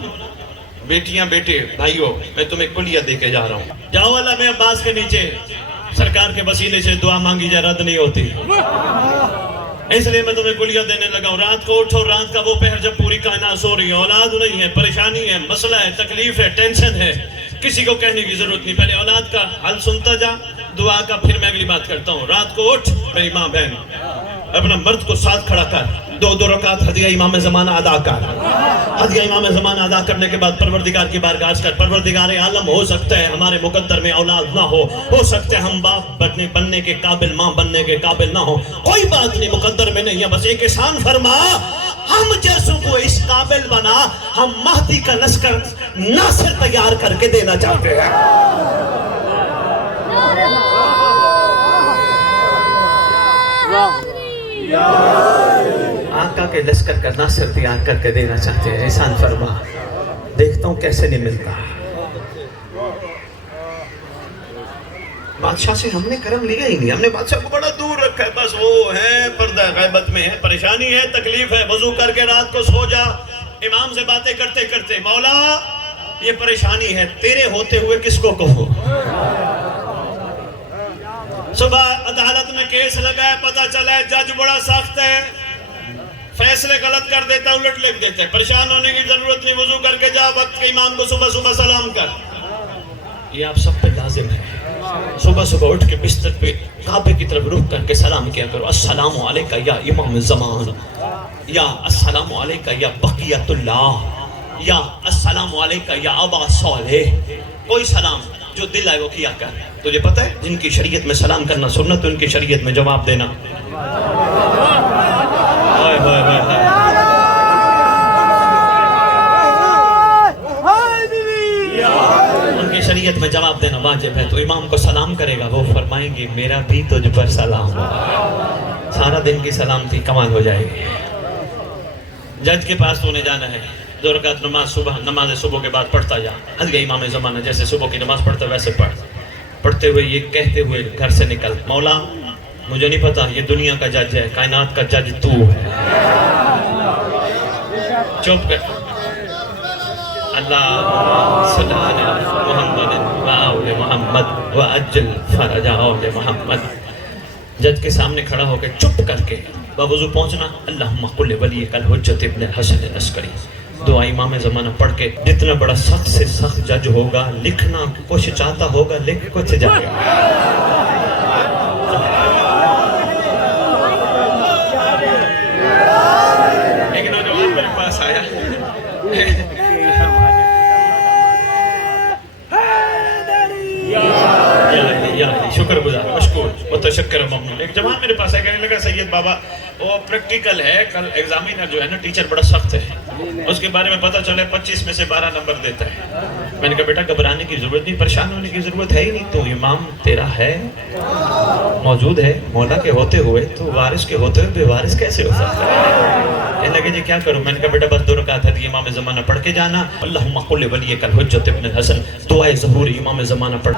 بیٹیاں بیٹے بھائیو، میں تمہیں کلیہ دے کے جا رہا ہوں، جاؤ اللہ میں عباس کے نیچے سرکار کے وسیلے سے دعا مانگی جائے، رد نہیں ہوتی، اس لیے میں تمہیں کلیہ دینے لگا ہوں۔ رات کو اٹھو، رات کا وہ پہر جب پوری کائنات سو رہی ہے، اولاد نہیں ہے، پریشانی ہے، مسئلہ ہے، تکلیف ہے، ٹینشن ہے، کسی کو کہنے کی ضرورت نہیں، پہلے اولاد کا حل سنتا جا، دعا کا، پھر میں اگلی بات کرتا ہوں۔ رات کو اٹھ میری ماں بہن، اپنا مرد کو ساتھ کھڑا کر، 2 رکعت ہدیہ امام زمانہ ادا کر، ہدیہ امام زمانہ ادا کرنے کے بعد پروردگار کی بارگاہ عرض کر، پروردگار عالم ہو سکتا ہے ہمارے مقدر میں اولاد نہ ہو سکتا ہے ہم باپ بننے کے قابل، ماں بننے کے قابل نہ ہو، کوئی بات نہیں، مقدر میں نہیں ہے، بس ایک احسان فرما، ہم جیسوں کو اس قابل بنا، ہم مہدی کا لشکر ناصر تیار کر کے دینا چاہتے ہیں۔ آقا کے لشکر کا ناصر تیار کر کے دینا چاہتے ہیں، احسان فرما، دیکھتا ہوں کیسے نہیں ملتا۔ بادشاہ سے ہم نے کرم لیا ہی نہیں، ہم نے بادشاہ کو بڑا دور رکھا ہے، بس وہ ہے پردہ غیبت میں ہے، پریشانی ہے، تکلیف ہے، وضو کر کے رات کو سو جا، امام سے باتیں کرتے کرتے، مولا یہ پریشانی ہے، تیرے ہوتے ہوئے کس کو کہوں؟ صبح عدالت میں کیس لگا ہے، پتہ چلا ہے جج بڑا سخت ہے، فیصلے غلط کر دیتا ہے، الٹ لکھ دیتا ہے، پریشان ہونے کی ضرورت نہیں، وضو کر کے جا، وقت کے امام کو صبح صبح سلام کر۔ یہ آپ سب پہ لازم ہے، صبح صبح اٹھ کے بستر پہ کعبے کی طرف رخ کر کے سلام کیا کرو، السلام علیکہ یا امام الزمان، یا السلام علیکہ یا بقیت اللہ، یا السلام علیکہ یا ابا صالح، کوئی سلام جو دل آئے وہ کیا کر۔ تجھے پتہ ہے جن کی شریعت میں سلام کرنا سنت، ان کی شریعت میں جواب دینا ان کی شریعت میں جواب دینا واجب ہے۔ تو امام کو سلام کرے گا، وہ فرمائیں گے میرا بھی تجھ پر سلام ہو، سارا دن کی سلامتی کمال ہو جائے گی۔ جج کے پاس تو نے جانا ہے، 2 رکعت نماز صبح کے بعد پڑھتا جا، ہدیہ امام زمانہ جیسے صبح کی نماز پڑھتا ویسے پڑھ، پڑھتے ہوئے یہ کہتے ہوئے گھر سے نکل، مولا مجھے نہیں پتا یہ دنیا کا جج ہے، کائنات کا جج تو ہے، چپ کر۔ اللہ صلی علی محمد وآل محمد وعجل فرج آل محمد۔ جج کے سامنے کھڑا ہو کے چپ کر کے باوضو پہنچنا، اللہم قل ولیک الحجت ابن الحسن العسکری، دعا امام زمانہ پڑھ کے، جتنا بڑا سخت سے سخت جج ہوگا، لکھنا کچھ چاہتا ہوگا لکھ کچھ جائے گا۔ ایک نوجوان میرے پاس آیا، شکر گزار، مشکور، متشکر ممنون۔ ایک جوان میرے پاس ہے، کہنے لگا سید بابا وہ پریکٹیکل ہے، کل ایگزامینر جو ہے نا ٹیچر بڑا سخت ہے، اس کے بارے میں پتہ چلے 25 میں سے 12 نمبر دیتا ہے۔ میں نے کہا بیٹا گھبرانے کی ضرورت نہیں، پریشان ہونے کی ضرورت ہے ہی نہیں، تو امام تیرا ہے، موجود ہے، مولا کے ہوتے ہوئے تو وارث کے ہوتے ہوئے بے وارث کیسے ہو سکتا ہے؟ کہنے لگے جی کیا کروں؟ میں نے کہا بیٹا بس 2 رکعت ہدیہ امام زمانہ پڑھ کے جانا، اللہم قل ولیک الحجت ابن الحسن، دعائے ظہور امام زمانہ پڑھ۔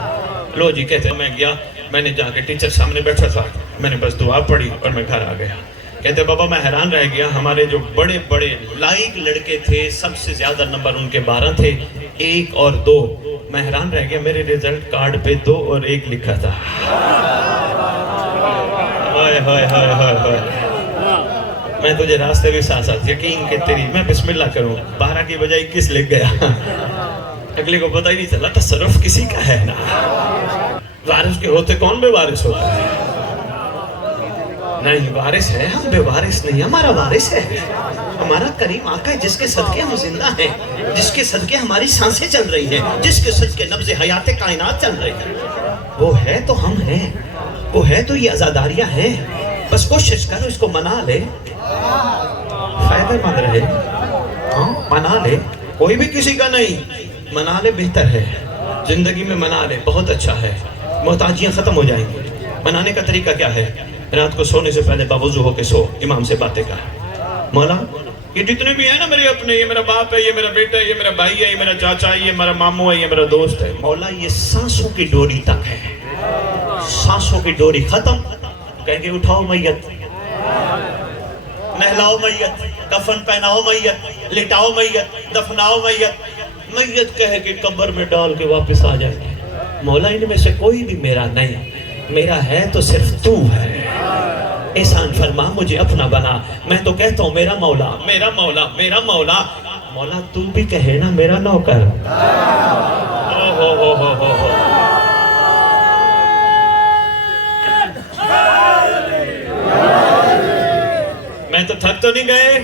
لو جی کہتے ہیں میں گیا، میں نے جا کے ٹیچر سامنے بیٹھا تھا، میں نے بس دعا پڑھی اور میں گھر آ گیا۔ کہتے بابا میں حیران رہ گیا، ہمارے جو بڑے بڑے لائق لڑکے تھے سب سے زیادہ نمبر ان کے 12 تھے، 1 اور 2، میں حیران رہ گیا، میرے ریزلٹ کارڈ پہ 2 اور 1 لکھا تھا۔ ہائے ہائے ہائے ہائے ہائے، میں تجھے راستے میں ساتھ یقین کہ تیری میں بسم اللہ کروں، 12 کی بجائے 21 لکھ گیا، اگلے کو پتہ ہی نہیں چلا، تصرف کسی کا ہے نا، وارث کے ہوتے کون بے وارث ہوتا ہے؟ نہیں وارث ہے، ہم بے وارث نہیں، ہمارا وارث ہے ہمارا کریم آقا ہے، جس کے صدقے ہم زندہ ہیں، جس کے صدقے ہماری سانسیں چل رہی ہیں، جس کے صدقے نبض حیات کائنات چل رہی ہے۔ وہ ہے تو ہم ہیں، وہ ہے تو یہ عزاداریاں ہیں، بس کوشش کر اس کو منا لے، فائدہ مند رہے، منا لے، کوئی بھی کسی کا نہیں، منا لے بہتر ہے، زندگی میں منا لے بہت اچھا ہے، محتاجیاں ختم ہو جائیں گی۔ منانے کا طریقہ کیا ہے؟ رات کو سونے سے پہلے باوضو ہو کے سو، امام سے باتیں کر، مولا یہ جتنے بھی ہیں نا میرے اپنے، یہ میرا باپ ہے، یہ میرا بیٹا ہے، یہ میرا بھائی ہے، یہ میرا چاچا ہے، یہ میرا ماموں ہے، یہ میرا دوست ہے، مولا یہ سانسوں کی ڈوری تک ہے، سانسوں کی ڈوری ختم، کہیں گے اٹھاؤ میت، نہلاؤ میت، کفن پہناؤ میت، لٹاؤ میت، دفناؤ میت، میت کہے کہ قبر میں ڈال کے واپس آ جائے گے، مولا ان میں سے کوئی بھی میرا نہیں، میرا ہے تو صرف تو ہے، احسان فرما مجھے اپنا بنا، میں تو کہتا ہوں میرا مولا، میرا مولا، میرا مولا، مولا تو بھی کہے نا میرا نوکر، ہو میں تو تھک تو نہیں گئے،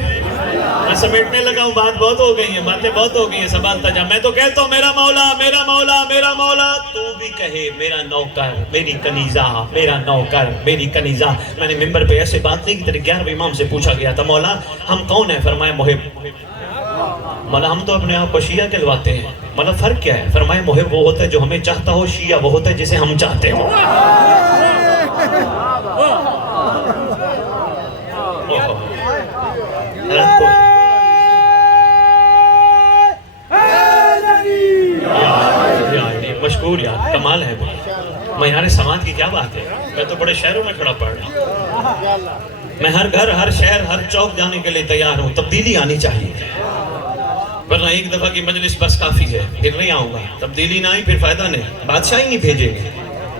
میں سمیٹنے لگا ہوں، بات بہت ہو گئی ہے، باتیں بہت ہو گئی ہیں، سنبھالتا جا، میں تو کہتا ہوں میرا مولا، میرا مولا، میرا مولا، تو بھی کہے میرا نوکر، میری کنیزہ، میرا نوکر، میری کنیزہ۔ میں نے ممبر پہ ایسے بات نہیں کی، تیرے 11ویں امام سے پوچھا گیا تھا، مولا ہم کون ہیں؟ فرمایا محب۔ مولا ہم تو اپنے آپ کو شیعہ کہلواتے ہیں، مولا فرق کیا ہے؟ فرمایا محب وہ ہوتا ہے جو ہمیں چاہتا ہو، شیعہ وہ ہوتا ہے جسے ہم چاہتے ہوں۔ مشکور یار، کمال ہے معیار سماعت کی کیا بات ہے، میں تو بڑے شہروں میں کھڑا پڑ رہا ہوں، میں ہر گھر، ہر شہر، ہر چوک جانے کے لیے تیار ہوں، تبدیلی آنی چاہیے، ورنہ ایک دفعہ کی مجلس بس کافی ہے، پھر نہیں آؤں گا، تبدیلی نہ آئی پھر فائدہ نہیں، بادشاہ ہی نہیں بھیجیں گے،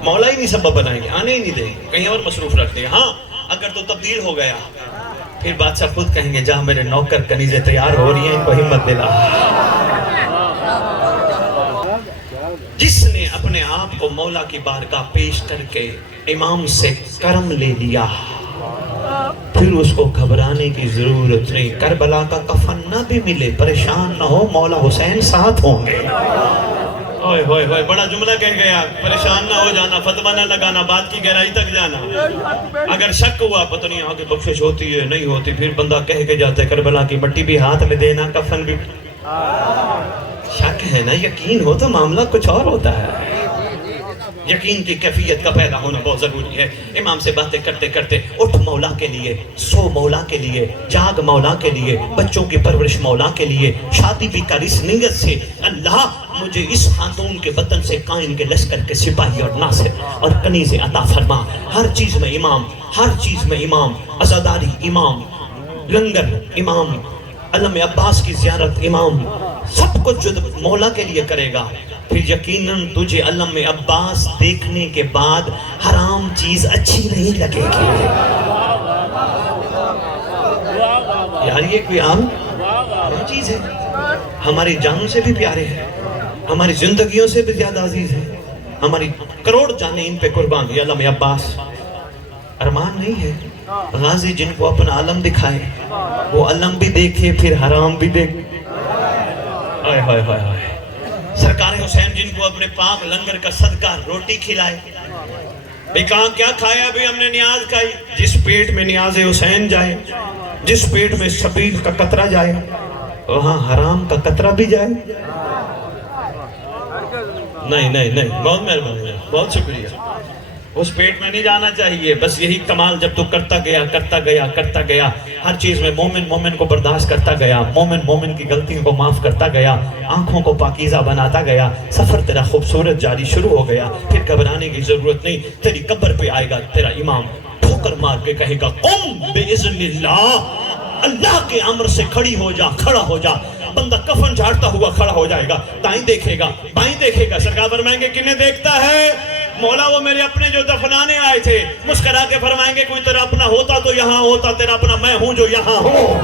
مولا ہی نہیں سبب بنائیں گے، آنے ہی نہیں دیں گے، کہیں اور مصروف رکھ دیں گے۔ ہاں اگر تو تبدیل ہو گیا پھر بادشاہ خود کہیں گے جہاں میرے نوکر کنیزیں تیار ہو رہی ہیں ان کو ہمت دلا۔ جس نے اپنے آپ کو مولا کی بارگاہ پیش کر کے امام سے کرم لے لیا، پھر اس کو گھبرانے کی ضرورت نہیں، کربلا کا کفن نہ بھی ملے پریشان نہ ہو، مولا حسین ساتھ ہوں گے۔ اوئے ہوئے ہوئے، بڑا جملہ کہہ گیا، پریشان نہ ہو جانا، فتوہ نہ لگانا، بات کی گہرائی تک جانا، اگر شک ہوا پتہ نہیں آگے بخشش ہوتی ہے نہیں ہوتی، پھر بندہ کہہ کے جاتا ہے کربلا کی مٹی بھی ہاتھ میں دینا، کفن بھی، شک ہے نا، یقین ہو تو معاملہ کچھ اور ہوتا ہے، یقین کی کیفیت کا پیدا ہونا بہت ضروری ہے۔ امام سے باتیں کرتے کرتے اٹھ مولا کے لیے، سو مولا کے لیے، جاگ مولا کے لیے، بچوں کی پرورش مولا کے لیے، شادی بھی کر اس نیت سے، اللہ مجھے اس خاتون کے وطن سے قائم کے لشکر کے سپاہی اور ناصر اور کنیز عطا فرما، ہر چیز میں امام، ہر چیز میں امام، عزاداری امام، لنگر امام، علم عباس کی زیارت امام، سب کچھ جو مولا کے لیے کرے گا، پھر یقیناً تجھے علم عباس دیکھنے کے بعد حرام چیز اچھی نہیں لگے گی۔ یار یہ کوئی عام چیز ہے، ہماری جانوں سے بھی پیارے ہیں، ہماری زندگیوں سے بھی زیادہ عزیز ہیں، ہماری کروڑ جانیں ان پہ قربان، یہ علم عباس۔ ارمان نہیں ہے غازی جن کو اپنا علم دکھائے، وہ علم بھی دیکھے پھر حرام بھی دیکھے، آئے ہائے ہائے ہائے، سرکار حسین جن کو اپنے پاک لنگر کا صدقہ روٹی کھلائے، بھی کہاں کیا کھایا بھی ہم نے نیاز کھائی، جس پیٹ میں نیاز حسین جائے، جس پیٹ میں سبیل کا قطرہ جائے، وہاں حرام کا قطرہ بھی جائے، نہیں نہیں نہیں، بہت مہربانی، بہت شکریہ، اس پیٹ میں نہیں جانا چاہیے، بس یہی کمال جب تو کرتا گیا کرتا گیا کرتا گیا، ہر چیز میں مومن مومن کو برداشت کرتا گیا، مومن مومن کی غلطیوں کو معاف کرتا گیا، آنکھوں کو پاکیزہ بناتا گیا، سفر تیرا خوبصورت جاری شروع ہو گیا، پھر گھبرانے کی ضرورت نہیں، تیری قبر پہ آئے گا تیرا امام، ٹھوکر مار کے کہے گا قم بِإِذْنِ اللَّهِ، اللہ کے امر سے کھڑی ہو جا، کھڑا ہو جا، بندہ کفن جھاڑتا ہوا کھڑا ہو جائے گا، دائیں دیکھے گا بائیں دیکھے گا، سرکار فرمائیں گے کنہیں دیکھتا ہے؟ مولا وہ میرے اپنے جو دفنانے آئے تھے، مسکرا کے فرمائیں گے کوئی تیرا اپنا ہوتا تو یہاں ہوتا، تیرا اپنا میں ہوں جو یہاں ہوں۔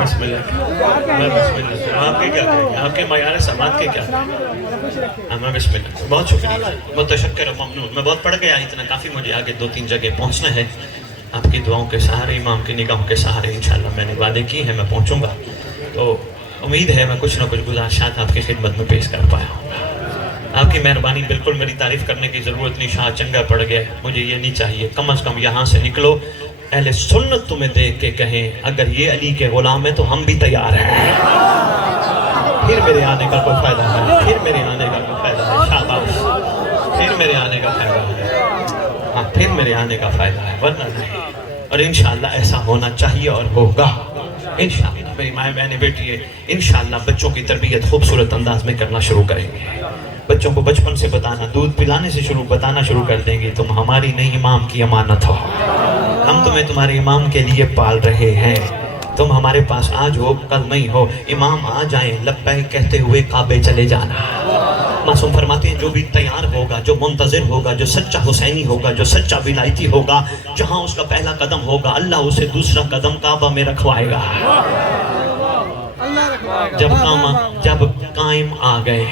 بسم اللہ آپ کے کیا کہیں گے؟ آپ کے معیار سماعت کے کیا کہیں گے؟ میں بسم اللہ بہت شکریہ، متشکر و ممنون. میں بہت پڑھ گیا اتنا کافی، مجھے آگے 2-3 جگہ پہنچنا ہے. آپ کی دعاؤں کے سہارے، امام کی نگاہوں کے سہارے انشاءاللہ میں نے وعدے کی ہیں میں پہنچوں گا. تو امید ہے میں کچھ نہ کچھ گزارشات آپ کی خدمت میں پیش کر پایا ہوں. آپ کی مہربانی، بالکل میری تعریف کرنے کی ضرورت نہیں. شاہ چنگا پڑ گیا، مجھے یہ نہیں چاہیے. کم از کم یہاں سے نکلو اہل سنت تمہیں دیکھ کے کہیں اگر یہ علی کے غلام ہیں تو ہم بھی تیار ہیں. پھر میرے آنے کا کوئی فائدہ ہے، پھر میرے آنے کا کوئی فائدہ ہے. شاباش، پھر میرے آنے کا فائدہ ہے. ہاں پھر میرے آنے کا فائدہ ہے، ورنہ نہیں. اور انشاءاللہ ایسا ہونا چاہیے اور ہوگا انشاءاللہ. میری مائیں بہنیں بیٹی ہے، انشاءاللہ بچوں کی تربیت خوبصورت انداز میں کرنا شروع کریں گے. بچوں کو بچپن سے بتانا، دودھ پلانے سے بتانا شروع کر دیں گے. تم ہماری نہیں امام کی امانت ہو، ہم تمہیں تمہارے امام کے لیے پال رہے ہیں. تم ہمارے پاس آج ہو کل نہیں ہو. امام آ جائیں لبیک کہتے ہوئے کعبے چلے جانا. معصوم فرماتے ہیں جو بھی تیار ہوگا، جو منتظر ہوگا، جو سچا حسینی ہوگا، جو سچا ولایتی ہوگا، جہاں اس کا پہلا قدم ہوگا اللہ اسے دوسرا قدم کعبہ میں رکھوائے گا. جب قائم آ گئے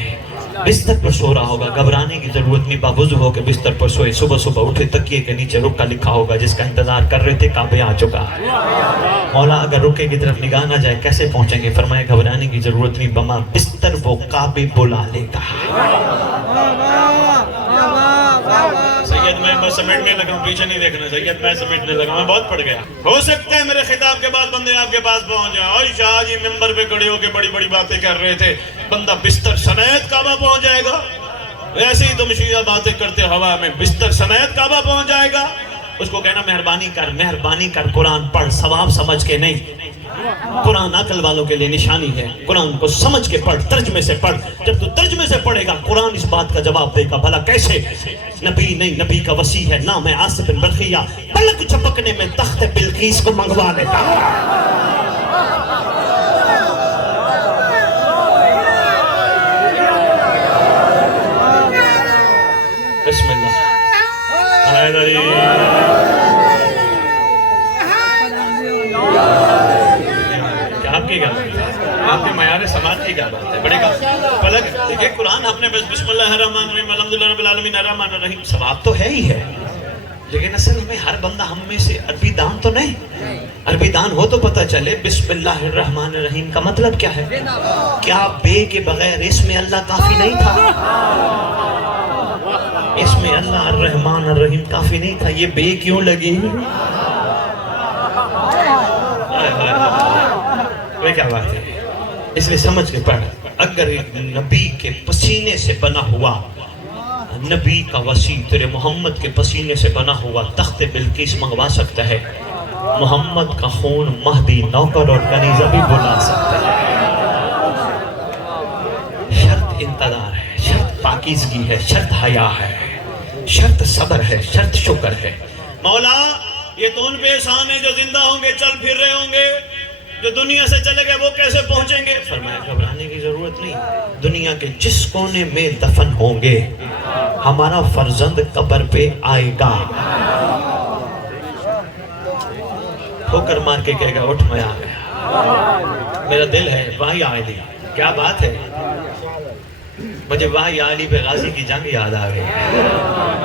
بستر پر سو رہا ہوگا، گھبرانے کی ضرورت نہیں. باوضو ہو کے بستر پر سوئے، صبح صبح اٹھے تکیے کے نیچے رکا لکھا ہوگا جس کا انتظار کر رہے تھے کعبے آ چکا. مولا اگر رکے کی طرف نگاہ نہ جائے کیسے پہنچیں گے؟ فرمائے گھبرانے کی ضرورت نہیں، بما بستر وہ کعبے بلا لے گا. سید میں سمیٹنے لگا ہوں، پیچھے نہیں دیکھنا. سید میں سمیٹنے لگا، میں بہت پڑ گیا. ہو سکتا ہے میرے خطاب کے بعد بندے آپ کے پاس پہنچ جائیں. اور شاہ جی ممبر پہ کھڑے ہو کے بڑی بڑی باتیں کر رہے تھے، بندہ بستر سمیت کعبہ پہنچ جائے گا. ایسے ہی تم شیعہ باتیں کرتے ہوا میں، بستر سمیت کعبہ پہنچ جائے گا. اس کو کہنا مہربانی کر قرآن پڑھ، ثواب سمجھ کے نہیں. قرآن عقل والوں کے لیے نشانی ہے. قرآن کو سمجھ کے پڑھ، ترجمے سے پڑھ. جب تو ترجمے سے پڑھے گا قرآن اس بات کا جواب دے گا. بھلا کیسے؟ نبی نہیں، نبی کا وسیع ہے، نام ہے عاصف بن برقیہ. پلک جھپکنے میں تخت بلقیس کو منگوا لیتا. بسم اللہ. آپ کی کیا بات ہے؟ آپ کے معیار سماعت کی کیا بات ہے؟ بڑے کا پلک دیکھیں قرآن آپ نے بسم اللہ الرحمن الرحیم الحمدللہ رب العالمین الرحمن الرحیم، ثواب تو ہے ہی ہے. لیکن اصل میں ہر بندہ ہم میں سے عربی دان تو نہیں. عربی دان ہو تو پتہ چلے بسم اللہ الرحمن الرحیم کا مطلب کیا ہے. کیا بے کے بغیر اس میں اللہ کافی نہیں تھا؟ اس میں اللہ الرحمن الرحیم کافی نہیں تھا؟ یہ بے کیوں لگی؟ وہ کیا بات ہے؟ اس لیے سمجھ کے پڑھ. اگر ایک نبی کے پسینے سے بنا ہوا، نبی کا وسیع تیرے محمد کے پسینے سے بنا ہوا تخت بلقیس منگوا سکتا ہے، محمد کا خون مہدی نوکر اور کنیزہ بھی بلا سکتا ہے. شرط انتظار ہے، شرط پاکیزگی ہے، شرط حیا ہے، شرط صبر ہے، شرط شکر ہے. مولا یہ تو ان پہ احسان ہے جو زندہ ہوں گے، چل پھر رہے ہوں گے. جو دنیا سے چلے گئے وہ کیسے پہنچیں گے؟ فرمایا گھبرانے کی ضرورت نہیں. دنیا کے جس کونے میں دفن ہوں گے ہمارا فرزند قبر پہ آئے گا. ٹھوکر مار کے کہے گا اٹھ میں آ گیا. میرا دل ہے واہی علی. کیا بات ہے؟ مجھے واہی علی پہ غازی کی جنگ یاد آ گئی،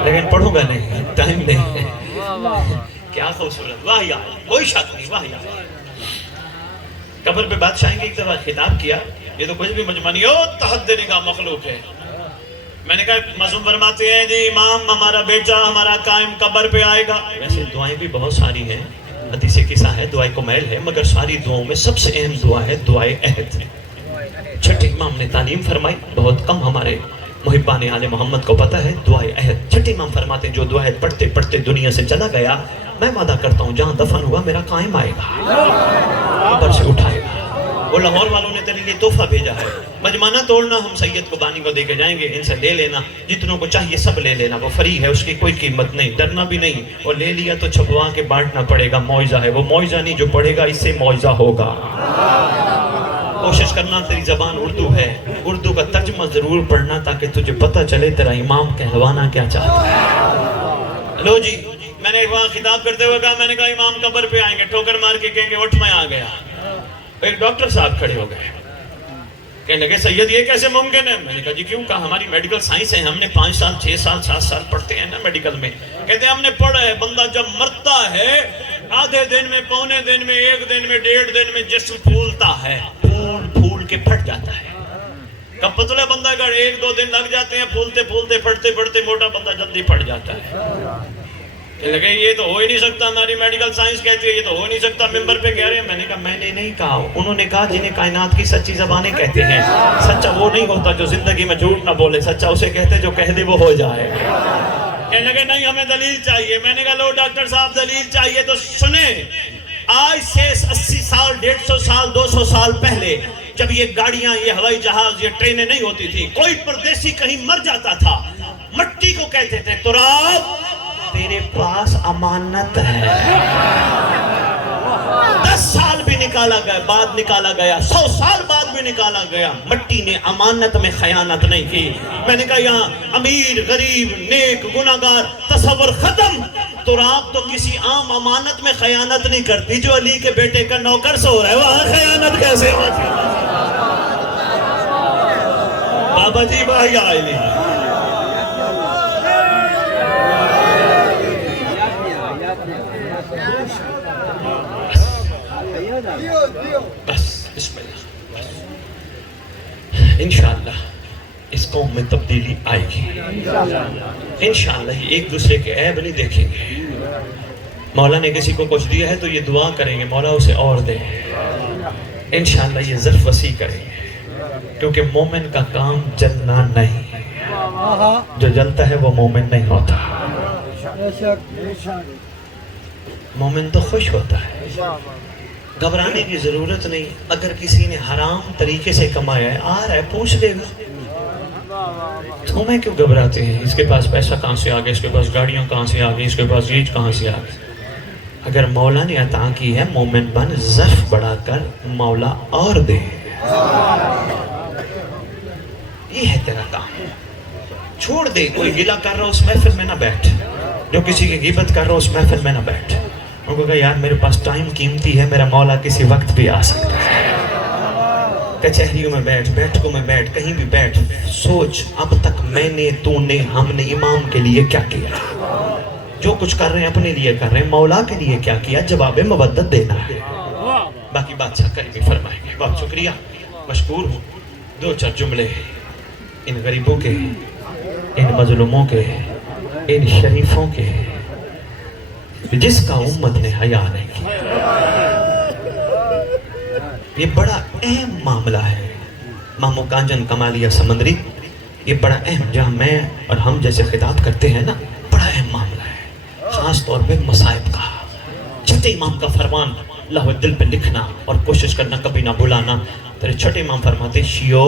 لیکن پڑھوں گا نہیں، ٹائم نہیں. کیا خوبصورت واہی علی، کوئی شک نہیں واہی علی. قبر پہ بادشاہ کی ایک دفعہ خطاب کیا، یہ تو کچھ بھی مجمع نہیں ہو، تحت دینے کا مخلوق ہے. میں نے کہا معصوم فرماتے ہیں جی امام ہمارا بیٹا ہمارا قائم قبر پہ آئے گا. ویسے دعائیں بھی بہت ساری ہیں، حدیث قصہ ہے، دعائیں کمیل ہے، مگر ساری دعاؤں میں سب سے اہم دعا ہے دعائے عہد. چھٹے امام نے تعلیم فرمائی، بہت کم ہمارے محبان آل محمد کو پتہ ہے دعائے عہد. چھٹے امام فرماتے ہیں جو دعائے پڑھتے پڑھتے دنیا سے چلا گیا، میں وعدہ کرتا ہوں جہاں دفن ہوا میرا قائم آئے گا، قبر سے اٹھائے گا. وہ لاہور والوں نے تیرے لیے تحفہ بھیجا ہے، مجمع توڑنا، ہم سید کو بانی کو دے کے جائیں گے، ان سے لے لینا، جتنوں کو چاہیے سب لے لینا، وہ فری ہے، اس کی کوئی قیمت نہیں، ڈرنا بھی نہیں. اور لے لیا تو چھپوا کے بانٹنا پڑے گا، معجزہ ہے. وہ معجزہ نہیں جو پڑھے گا اس سے معجزہ ہوگا. کوشش کرنا تیری زبان اردو ہے، اردو کا ترجمہ ضرور پڑھنا تاکہ تجھے پتہ چلے تیرا امام کہلوانا کیا چاہتا ہے. لو جی میں نے وہاں خطاب کرتے ہوئے کہا، میں نے کہا امام قبر پہ آئیں گے، ٹھوکر مار کے کہیں گے اٹھ میں آ گیا. ایک ڈاکٹر صاحب کھڑے ہو گئے، کہنے لگے سید یہ کیسے ممکن ہے؟ میں نے کہا جی کیوں؟ کہا ہماری میڈیکل سائنس ہے، ہم نے 5 سال 6 سال 7 سال پڑھتے ہیں نا میڈیکل میں۔ کہتے ہیں ہم نے پڑھا ہے بندہ جب مرتا ہے آدھے دن میں، پونے دن میں، 1 دن میں، 1.5 دن میں جسم پھولتا ہے، پھول کے پھٹ جاتا ہے۔ کب پتلے بندہ کا 1-2 دن لگ جاتے ہیں پھولتے پھولتے، پھٹتے پھٹتے موٹا بندہ جلدی پھٹ جاتا ہے۔ لگے یہ تو ہو ہی نہیں سکتا، ہماری میڈیکل سائنس کہتی ہے یہ تو ہو نہیں سکتا، ممبر پہ کہہ رہے ہیں۔ میں نے کہا میں نے نہیں کہا، انہوں نے کہا جنہیں کائنات کی سچی زبانیں کہتے ہیں۔ سچا وہ نہیں ہوتا جو زندگی میں جھوٹ نہ بولے، سچا اسے کہتے جو کہہ دے وہ ہو جائے۔ کہنے لگے نہیں ہمیں دلیل چاہیے۔ میں نے کہا لو ڈاکٹر صاحب دلیل چاہیے تو سنیں، آج سے 80 سال 150 سال 200 سال پہلے جب یہ گاڑیاں، یہ ہوائی جہاز، یہ ٹرینیں نہیں ہوتی تھی، کوئی پردیسی کہیں مر جاتا تھا، مٹی کو کہتے تھے تراب تیرے پاس امانت ہے۔ 10 سال بھی نکالا گیا، بعد نکالا گیا، 100 سال بعد بھی نکالا گیا، مٹی نے امانت میں خیانت نہیں کی۔ میں نے کہا یہاں امیر غریب نیک گناہگار تصور ختم، تراب تو کسی عام امانت میں خیانت نہیں کرتی۔ جو علی کے بیٹے کا نوکر سو رہا ہے وہاں خیانت کیسے ہوتی؟ بابا جی بھائی آئے نہیں۔ بس بسم اللہ، انشاءاللہ اس قوم میں تبدیلی آئے گی انشاءاللہ۔ یہ ایک دوسرے کے عیب نہیں دیکھیں گے۔ مولا نے کسی کو کچھ دیا ہے تو یہ دعا کریں گے مولا اسے اور دے، انشاءاللہ یہ ظرف وسیع کریں گے، کیونکہ مومن کا کام جلنا نہیں، جو جلتا ہے وہ مومن نہیں ہوتا۔ مومن تو خوش ہوتا ہے، گھبرانے کی ضرورت نہیں۔ اگر کسی نے حرام طریقے سے کمایا ہے آ رہا ہے پوچھ لے گا، تمہیں کیوں گھبراتے ہیں؟ اس کے پاس پیسہ کہاں سے آ گیا، اس کے پاس گاڑیاں کہاں سے آ گئی، اس کے پاس یہ کہاں سے آ گئی؟ اگر مولا نے عطا کی ہے مومن بن، ظرف بڑھا کر مولا اور دے، یہ ہے تیرا کام۔ چھوڑ دے، کوئی گلہ کر رہا اس محفل میں نہ بیٹھ، جو کسی کی غیبت کر رہا اس محفل میں نہ بیٹھ۔ ان کو کہا یار میرے پاس ٹائم قیمتی ہے، میرا مولا کسی وقت بھی آ سکتا ہے۔ کچہریوں میں بیٹھ، بیٹھکوں میں بیٹھ، کہیں بھی بیٹھ، سوچ اب تک میں نے، تو نے، ہم نے امام کے لیے کیا کیا؟ جو کچھ کر رہے ہیں اپنے لیے کر رہے ہیں، مولا کے لیے کیا کیا؟ جواب مودت دینا ہے۔ باقی بادشاہ کریمی فرمائیں گے۔ بہت شکریہ، مشکور ہوں۔ 2-4 جملے ان غریبوں کے، ان مظلوموں کے، ان شریفوں کے، جس کا امت نے حیا نہیں کی۔ یہ بڑا اہم معاملہ ہے مامو کانجن کمالیہ سمندری، یہ بڑا اہم، جہاں میں اور ہم جیسے خطاب کرتے ہیں نا، بڑا اہم معاملہ ہے، خاص طور پہ مصائب کا۔ چھٹے امام کا فرمان اللہ دل پہ لکھنا اور کوشش کرنا کبھی نہ بھلانا۔ تیرے چھٹے امام فرماتے شیو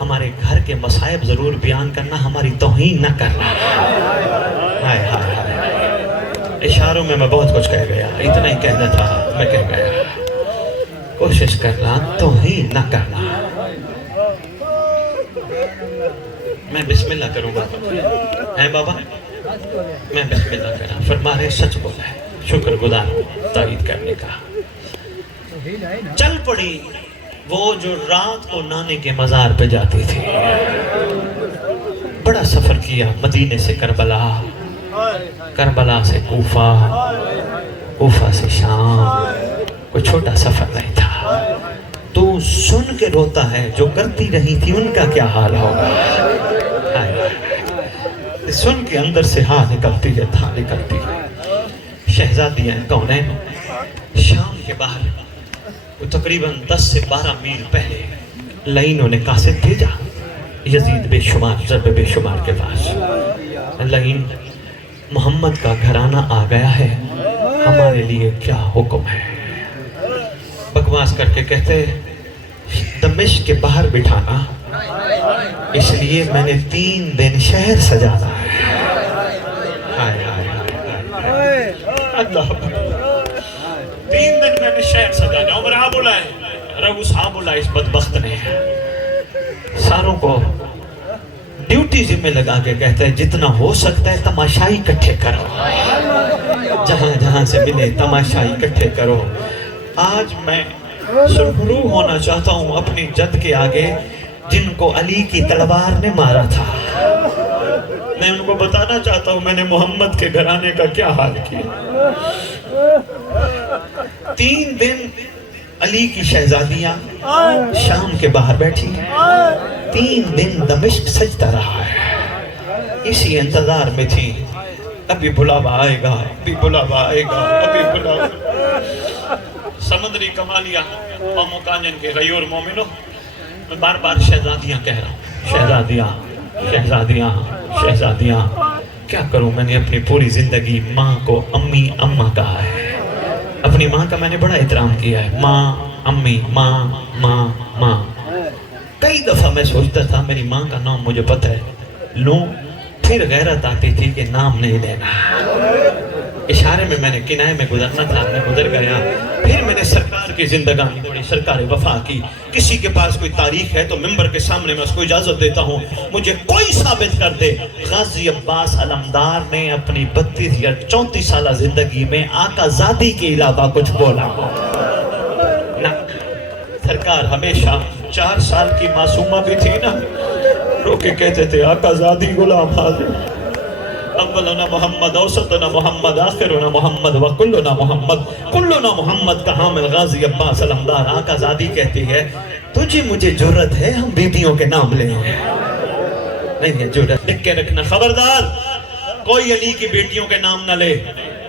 ہمارے گھر کے مصائب ضرور بیان کرنا، ہماری توہین نہ کرنا۔ ہائے ہائے ہائے، اشاروں میں بہت کچھ کہہ گیا، اتنا ہی کہنا تھا میں کہہ گیا۔ کوشش کرنا توہین نہ کرنا۔ میں بسم اللہ کروں گا، اے بابا میں بسم اللہ کرا، فرما رہے سچ بولا ہے، شکر گزار تائید کرنے کا۔ چل پڑی وہ جو رات کو نانے کے مزار پہ جاتی تھی، بڑا سفر کیا، مدینے سے کربلا، کربلا سے کوفہ، کوفہ سے شام، کوئی چھوٹا سفر نہیں تھا۔ تو سن کے روتا ہے، جو کرتی رہی تھی ان کا کیا حال ہوگا؟ سن کے اندر سے ہاں نکلتی ہے، تھا نکلتی ہے۔ شہزادیاں کونین شام کے باہر، وہ تقریباً 10 سے 12 میل پہلے لائنوں نے قاصد بھیجا یزید بے شمار، ضرب بے شمار کے پاس۔ لائن محمد کا گھرانہ آ گیا ہے، ہمارے لیے کیا حکم ہے؟ بکواس کر کے کہتے دمشق کے باہر بٹھانا، اس لیے میں نے 3 دن شہر سجانا ہے۔ ہائے ہائے ہائے اللہ، 3 دن میں نے شہر سجانا۔ عمر ہاں بلائے، رغوس ہاں بلائے، اس بدبخت نے ساروں کو ڈیوٹی ذمہ لگا کے کہتا ہے جتنا ہو سکتا ہے تماشائی اکٹھے کرو، جہاں جہاں سے ملے تماشائی اکٹھے کرو۔ آج میں سرخرو ہونا چاہتا ہوں اپنی جد کے آگے جن کو علی کی تلوار نے مارا تھا. میں ان کو بتانا چاہتا ہوں میں نے محمد کے گھرانے کا کیا حال کیا. 3 دن علی کی شہزادیاں شام کے باہر بیٹھی ہیں. 3 دن دمشق سجتا رہا ہے. اسی انتظار میں تھی ابھی بلاوا آئے گا, ابھی بلاوا آئے گا, ابھی بلاوا. سمندری کمالیہ اور مکانین کے غیور مومنوں, میں بار بار شہزادیاں کہہ رہا ہوں. شہزادیاں, شہزادیاں, شہزادیاں. کیا کروں, میں نے اپنی پوری زندگی ماں کو امی اماں کہا ہے. اپنی ماں کا میں نے بڑا احترام کیا ہے. ماں, امی, ماں, ماں, ماں. کئی دفعہ میں سوچتا تھا میری ماں کا نام مجھے پتہ ہے لوں, پھر غیرت آتی تھی کہ نام نہیں لینا. اشارے میں نے کنائے میں گزرنا تھا, میں گزر گیا. پھر میں نے سرکار کی زندگانی بڑی, سرکار وفا کی. کسی کے پاس کوئی تاریخ ہے تو ممبر کے سامنے میں اس کو اجازت دیتا ہوں, مجھے کوئی ثابت کر دے غازی عباس علمدار نے اپنی 32 یا 34 سالہ زندگی میں آقا زادی کے علاوہ کچھ بولا. نہ, سرکار ہمیشہ 4 سال کی معصومہ بھی تھی نا, رو کے کہتے تھے آقا زادی غلام حاضر, اولنا محمد, اوسطنا محمد, آخرنا محمد, وکلنا محمد. کلنا محمد کا حامل غازی عباس علمدار. آقا زادی کہتی ہے تجھے مجھے جرت ہے ہم بیبیوں کے نام لیں. نہیں ہے جرت, لکھ کے رکھنا, خبردار کوئی علی کی بیٹیوں کے نام نہ لے.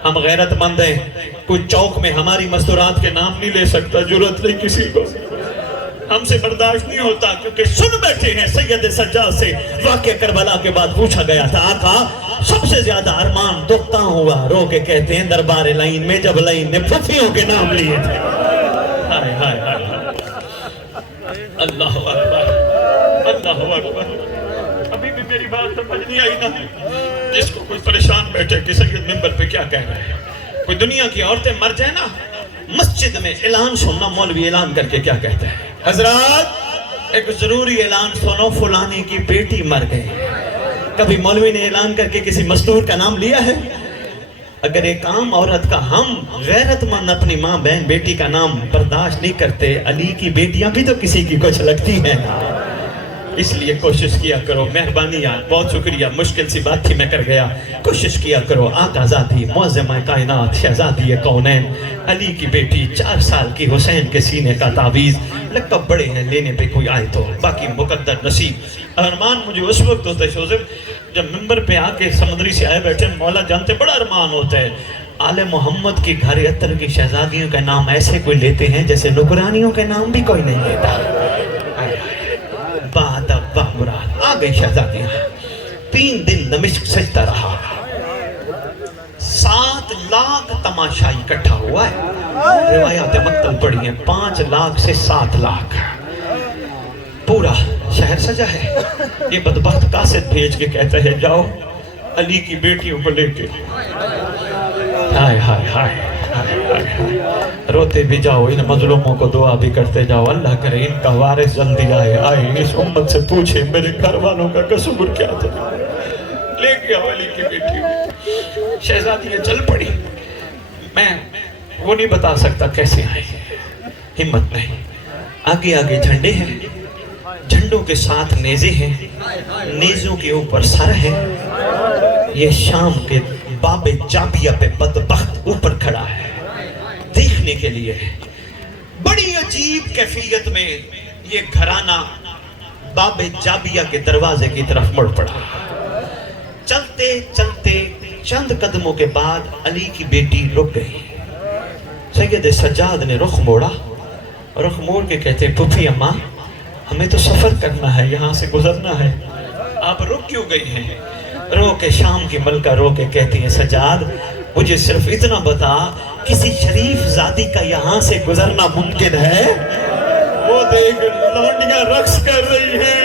ہم غیرت مند ہیں, کوئی چوک میں ہماری مستورات کے نام نہیں لے سکتا. جرت نہیں کسی کو, ہم سے برداشت نہیں ہوتا. کیونکہ سن بیٹھے ہیں سید سجاد سے واقعہ کربلا کے بعد پوچھا گیا تھا آقا سب سے زیادہ ارمان دکھتا ہوا, رو کے کہتے ہیں دربار لائن میں جب لائن نے پھوپھیوں کے نام لیے تھے. ہائے ہائے ہائے, اللہ اکبر, اللہ اکبر. ابھی بھی میری بات سمجھ نہیں آئی نا. جس کو کوئی پریشان بیٹھے کہ سید ممبر پہ کیا کہہ رہے ہیں, کوئی دنیا کی عورتیں مر جائیں نا مسجد میں اعلان سننا, مولوی اعلان کر کے کیا کہتا ہے, حضرات ایک ضروری اعلان سنو فلانی کی بیٹی مر گئی. کبھی مولوی نے اعلان کر کے کسی مستور کا نام لیا ہے؟ اگر ایک عام عورت کا ہم غیرت مند اپنی ماں بہن بیٹی کا نام برداشت نہیں کرتے, علی کی بیٹیاں بھی تو کسی کی کچھ لگتی ہیں. اس لیے کوشش کیا کرو, مہربانی یار, بہت شکریہ, مشکل سی بات تھی میں کر گیا. کوشش کیا کرو, آقا ذاتی معظمہ کائنات شہزادی کونین علی کی بیٹی 4 سال کی حسین کے سینے کا تعویذ. لقب بڑے ہیں لینے پہ کوئی آئے تو, باقی مقدر نصیب. ارمان مجھے اس وقت ہوتا ہے شوزب جب ممبر پہ آ کے سمندری سے آئے بیٹھے, مولا جانتے بڑا ارمان ہوتا ہے آل محمد کی گھر عطر کی شہزادیوں کا نام ایسے کوئی لیتے ہیں جیسے نگرانیوں کے نام بھی کوئی نہیں لیتا. بات ابا مراد آ گئی شہزادیاں. 3 دن دمشق سجتا رہا. 7 لاکھ تماشائی اکٹھا ہوا ہے. روایات مکتب پڑھی ہیں 5 لاکھ سے 7 لاکھ. پورا شہر سجا ہے. یہ بدبخت قاصد بھیج کے کہتا ہے جاؤ علی کی بیٹیوں کو لے کے. ہائے ہائے ہائے, روتے بھی جاؤ, ان مظلوموں کو دعا بھی کرتے جاؤ, اللہ کرے ان کا وارث جلدی آئے. اس امت سے پوچھے میرے گھر والوں کا قصور کیا تھا. لے گیا علی کی بیٹی. شہزادیاں چل پڑی. میں وہ نہیں بتا سکتا کیسے آئے, ہمت نہیں. آگے آگے جھنڈے ہیں, جھنڈوں کے ساتھ نیزے ہیں, نیزوں کے اوپر سر ہے. یہ شام کے باب جابیہ پہ بدبخت اوپر کھڑا ہے دیکھنے کے لیے. بڑی عجیب کیفیت میں یہ گھرانہ باب جابیہ کے دروازے کی طرف مڑ پڑا. چلتے چلتے چند قدموں کے بعد علی کی بیٹی رک گئی. سید سجاد نے رخ موڑا, رخ موڑ کے کہتے پھوپھی اماں ہمیں تو سفر کرنا ہے, یہاں سے گزرنا ہے, آپ رک کیوں گئی ہیں؟ رو کے شام کی ملکہ رو کے کہتی ہیں سجاد مجھے صرف اتنا بتا کسی شریف زادی کا یہاں سے گزرنا ممکن ہے؟ وہ دیکھ لونڈیاں رقص کر رہی ہیں,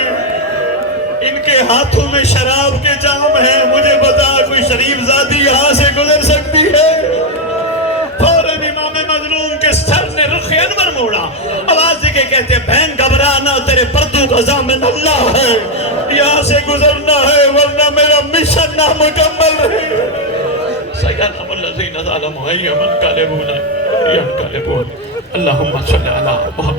ان کے ہاتھوں میں شراب کے جام ہیں, مجھے بتا کوئی شریف زادی یہاں سے گزر سکتی ہے؟ فوراً امام مظلوم کے سر نے رخ انور موڑا, آواز دے کے کہتے ہیں بہن گھبرانا, تیرے پردو کا ضامن اللہ ہے, یہاں سے گزرنا ہے ورنہ میرا مشن نامکمل ہے. سیدنا الذین ظلموا ایمن قلبونا ينقلبون اللهم صل على محمد